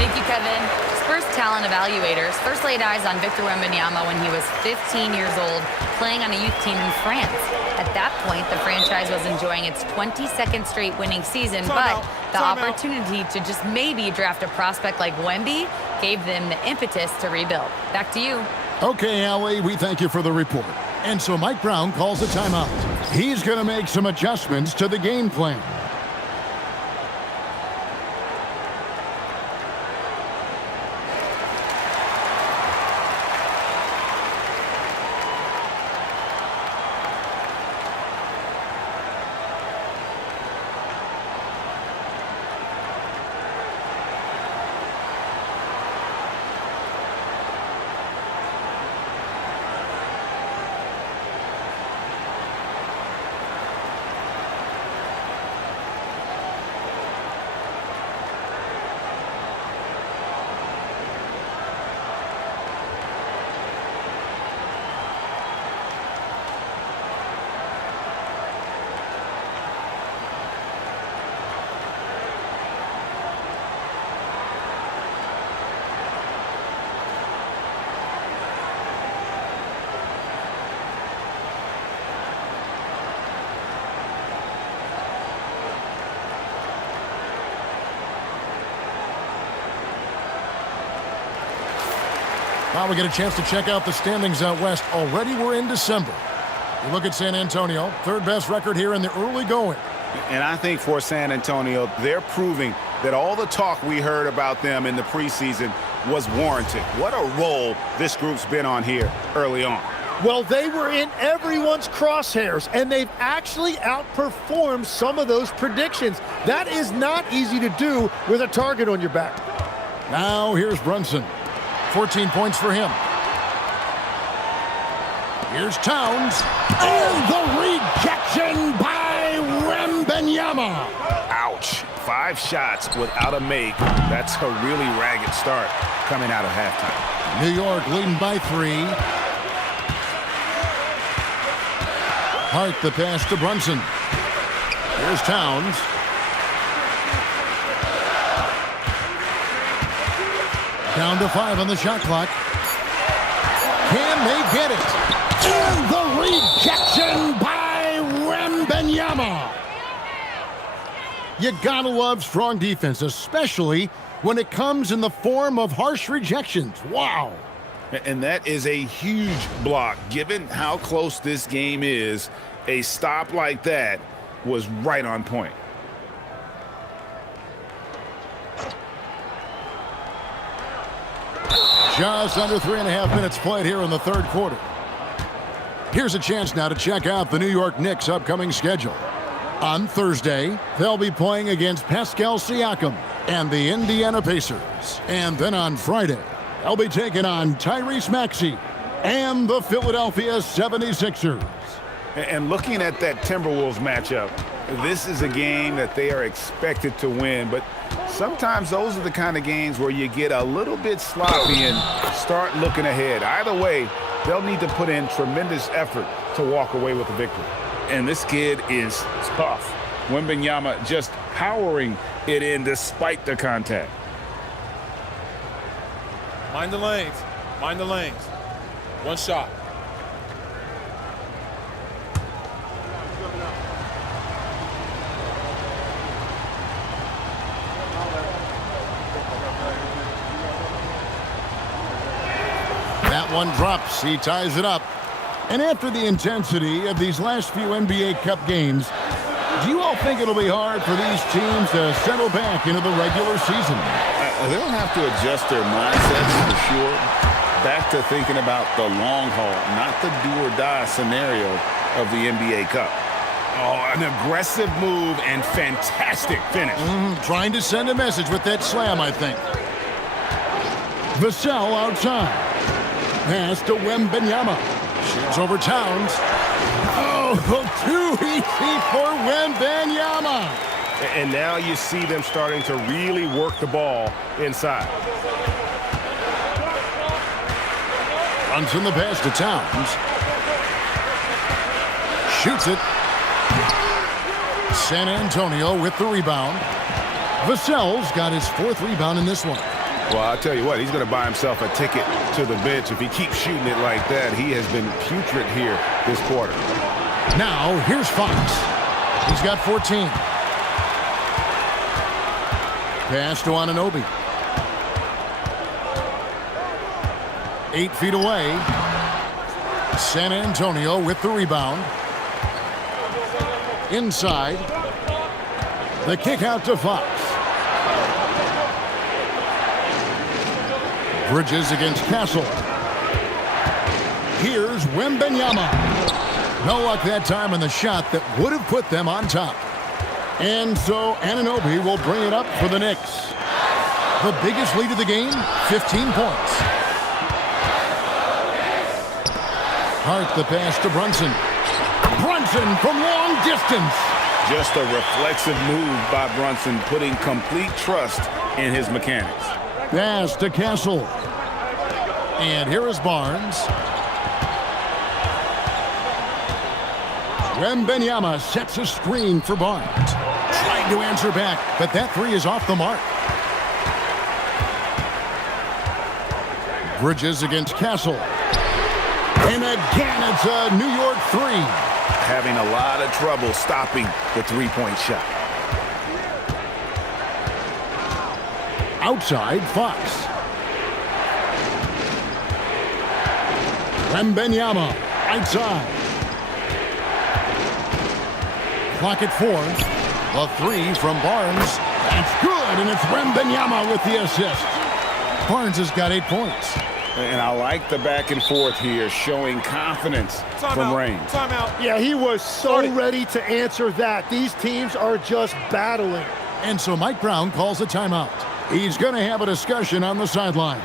Thank you, Kevin. Spurs talent evaluators first laid eyes on Victor Wembanyama when he was 15 years old, playing on a youth team in France. At that point, the franchise was enjoying its 22nd straight winning season, but the opportunity to just maybe draft a prospect like Wemby gave them the impetus to rebuild. Back to you. Okay, Allie, we thank you for the report. And so Mike Brown calls a timeout. He's going to make some adjustments to the game plan. Now we get a chance to check out the standings out west. Already we're in December. You look at San Antonio, third best record here in the early going. And I think for San Antonio, they're proving that all the talk we heard about them in the preseason was warranted. What a role this group's been on here early on. Well, they were in everyone's crosshairs, and they've actually outperformed some of those predictions. That is not easy to do with a target on your back. Now here's Brunson. 14 points for him. Here's Towns. And the rejection by Wembanyama. Ouch. 5 shots without a make. That's a really ragged start coming out of halftime. New York leading by 3. Hart the pass to Brunson. Here's Towns. Down to 5 on the shot clock. Can they get it? And the rejection by Wembanyama. You gotta love strong defense, especially when it comes in the form of harsh rejections. Wow. And that is a huge block. Given how close this game is, a stop like that was right on point. Just under 3.5 minutes played here in the third quarter. Here's a chance now to check out the New York Knicks' upcoming schedule. On Thursday, they'll be playing against Pascal Siakam and the Indiana Pacers. And then on Friday, they'll be taking on Tyrese Maxey and the Philadelphia 76ers. And looking at that Timberwolves matchup, this is a game that they are expected to win, but sometimes those are the kind of games where you get a little bit sloppy and start looking ahead. Either way, they'll need to put in tremendous effort to walk away with a victory. And this kid is tough. Wembanyama just powering it in despite the contact. Mind the lanes. Mind the lanes. One shot. That one drops. He ties it up. And after the intensity of these last few NBA Cup games, do you all think it'll be hard for these teams to settle back into the regular season? They'll have to adjust their mindsets for sure. Back to thinking about the long haul, not the do-or-die scenario of the NBA Cup. Oh, an aggressive move and fantastic finish. Trying to send a message with that slam, I think. Vassell outside. Pass to Wembanyama. Shoots over Towns. Oh, too easy for Wembanyama. And now you see them starting to really work the ball inside. Runs in the pass to Towns. Shoots it. San Antonio with the rebound. Vassell's got his 4th rebound in this one. Well, I'll tell you what, he's going to buy himself a ticket to the bench. If he keeps shooting it like that, he has been putrid here this quarter. Now, here's Fox. He's got 14. Pass to Anunoby. 8 feet away. San Antonio with the rebound. Inside. The kick out to Fox. Bridges against Castle. Here's Wembanyama. No luck that time in the shot that would have put them on top. And so Anunoby will bring it up for the Knicks. The biggest lead of the game, 15 points. Hart the pass to Brunson. Brunson from long distance. Just a reflexive move by Brunson, putting complete trust in his mechanics. Pass to Castle. And here is Barnes. Wembanyama sets a screen for Barnes. Trying to answer back, but that 3 is off the mark. Bridges against Castle. And again, it's a New York 3. Having a lot of trouble stopping the three-point shot. Outside, Fox. Wembanyama, right side. Clock at 4. A 3 from Barnes. That's good, and it's Wembanyama with the assist. Barnes has got 8 points. And I like the back and forth here, showing confidence from Reigns. Timeout. Yeah, he was so ready to answer that. These teams are just battling. And so Mike Brown calls a timeout. He's going to have a discussion on the sideline.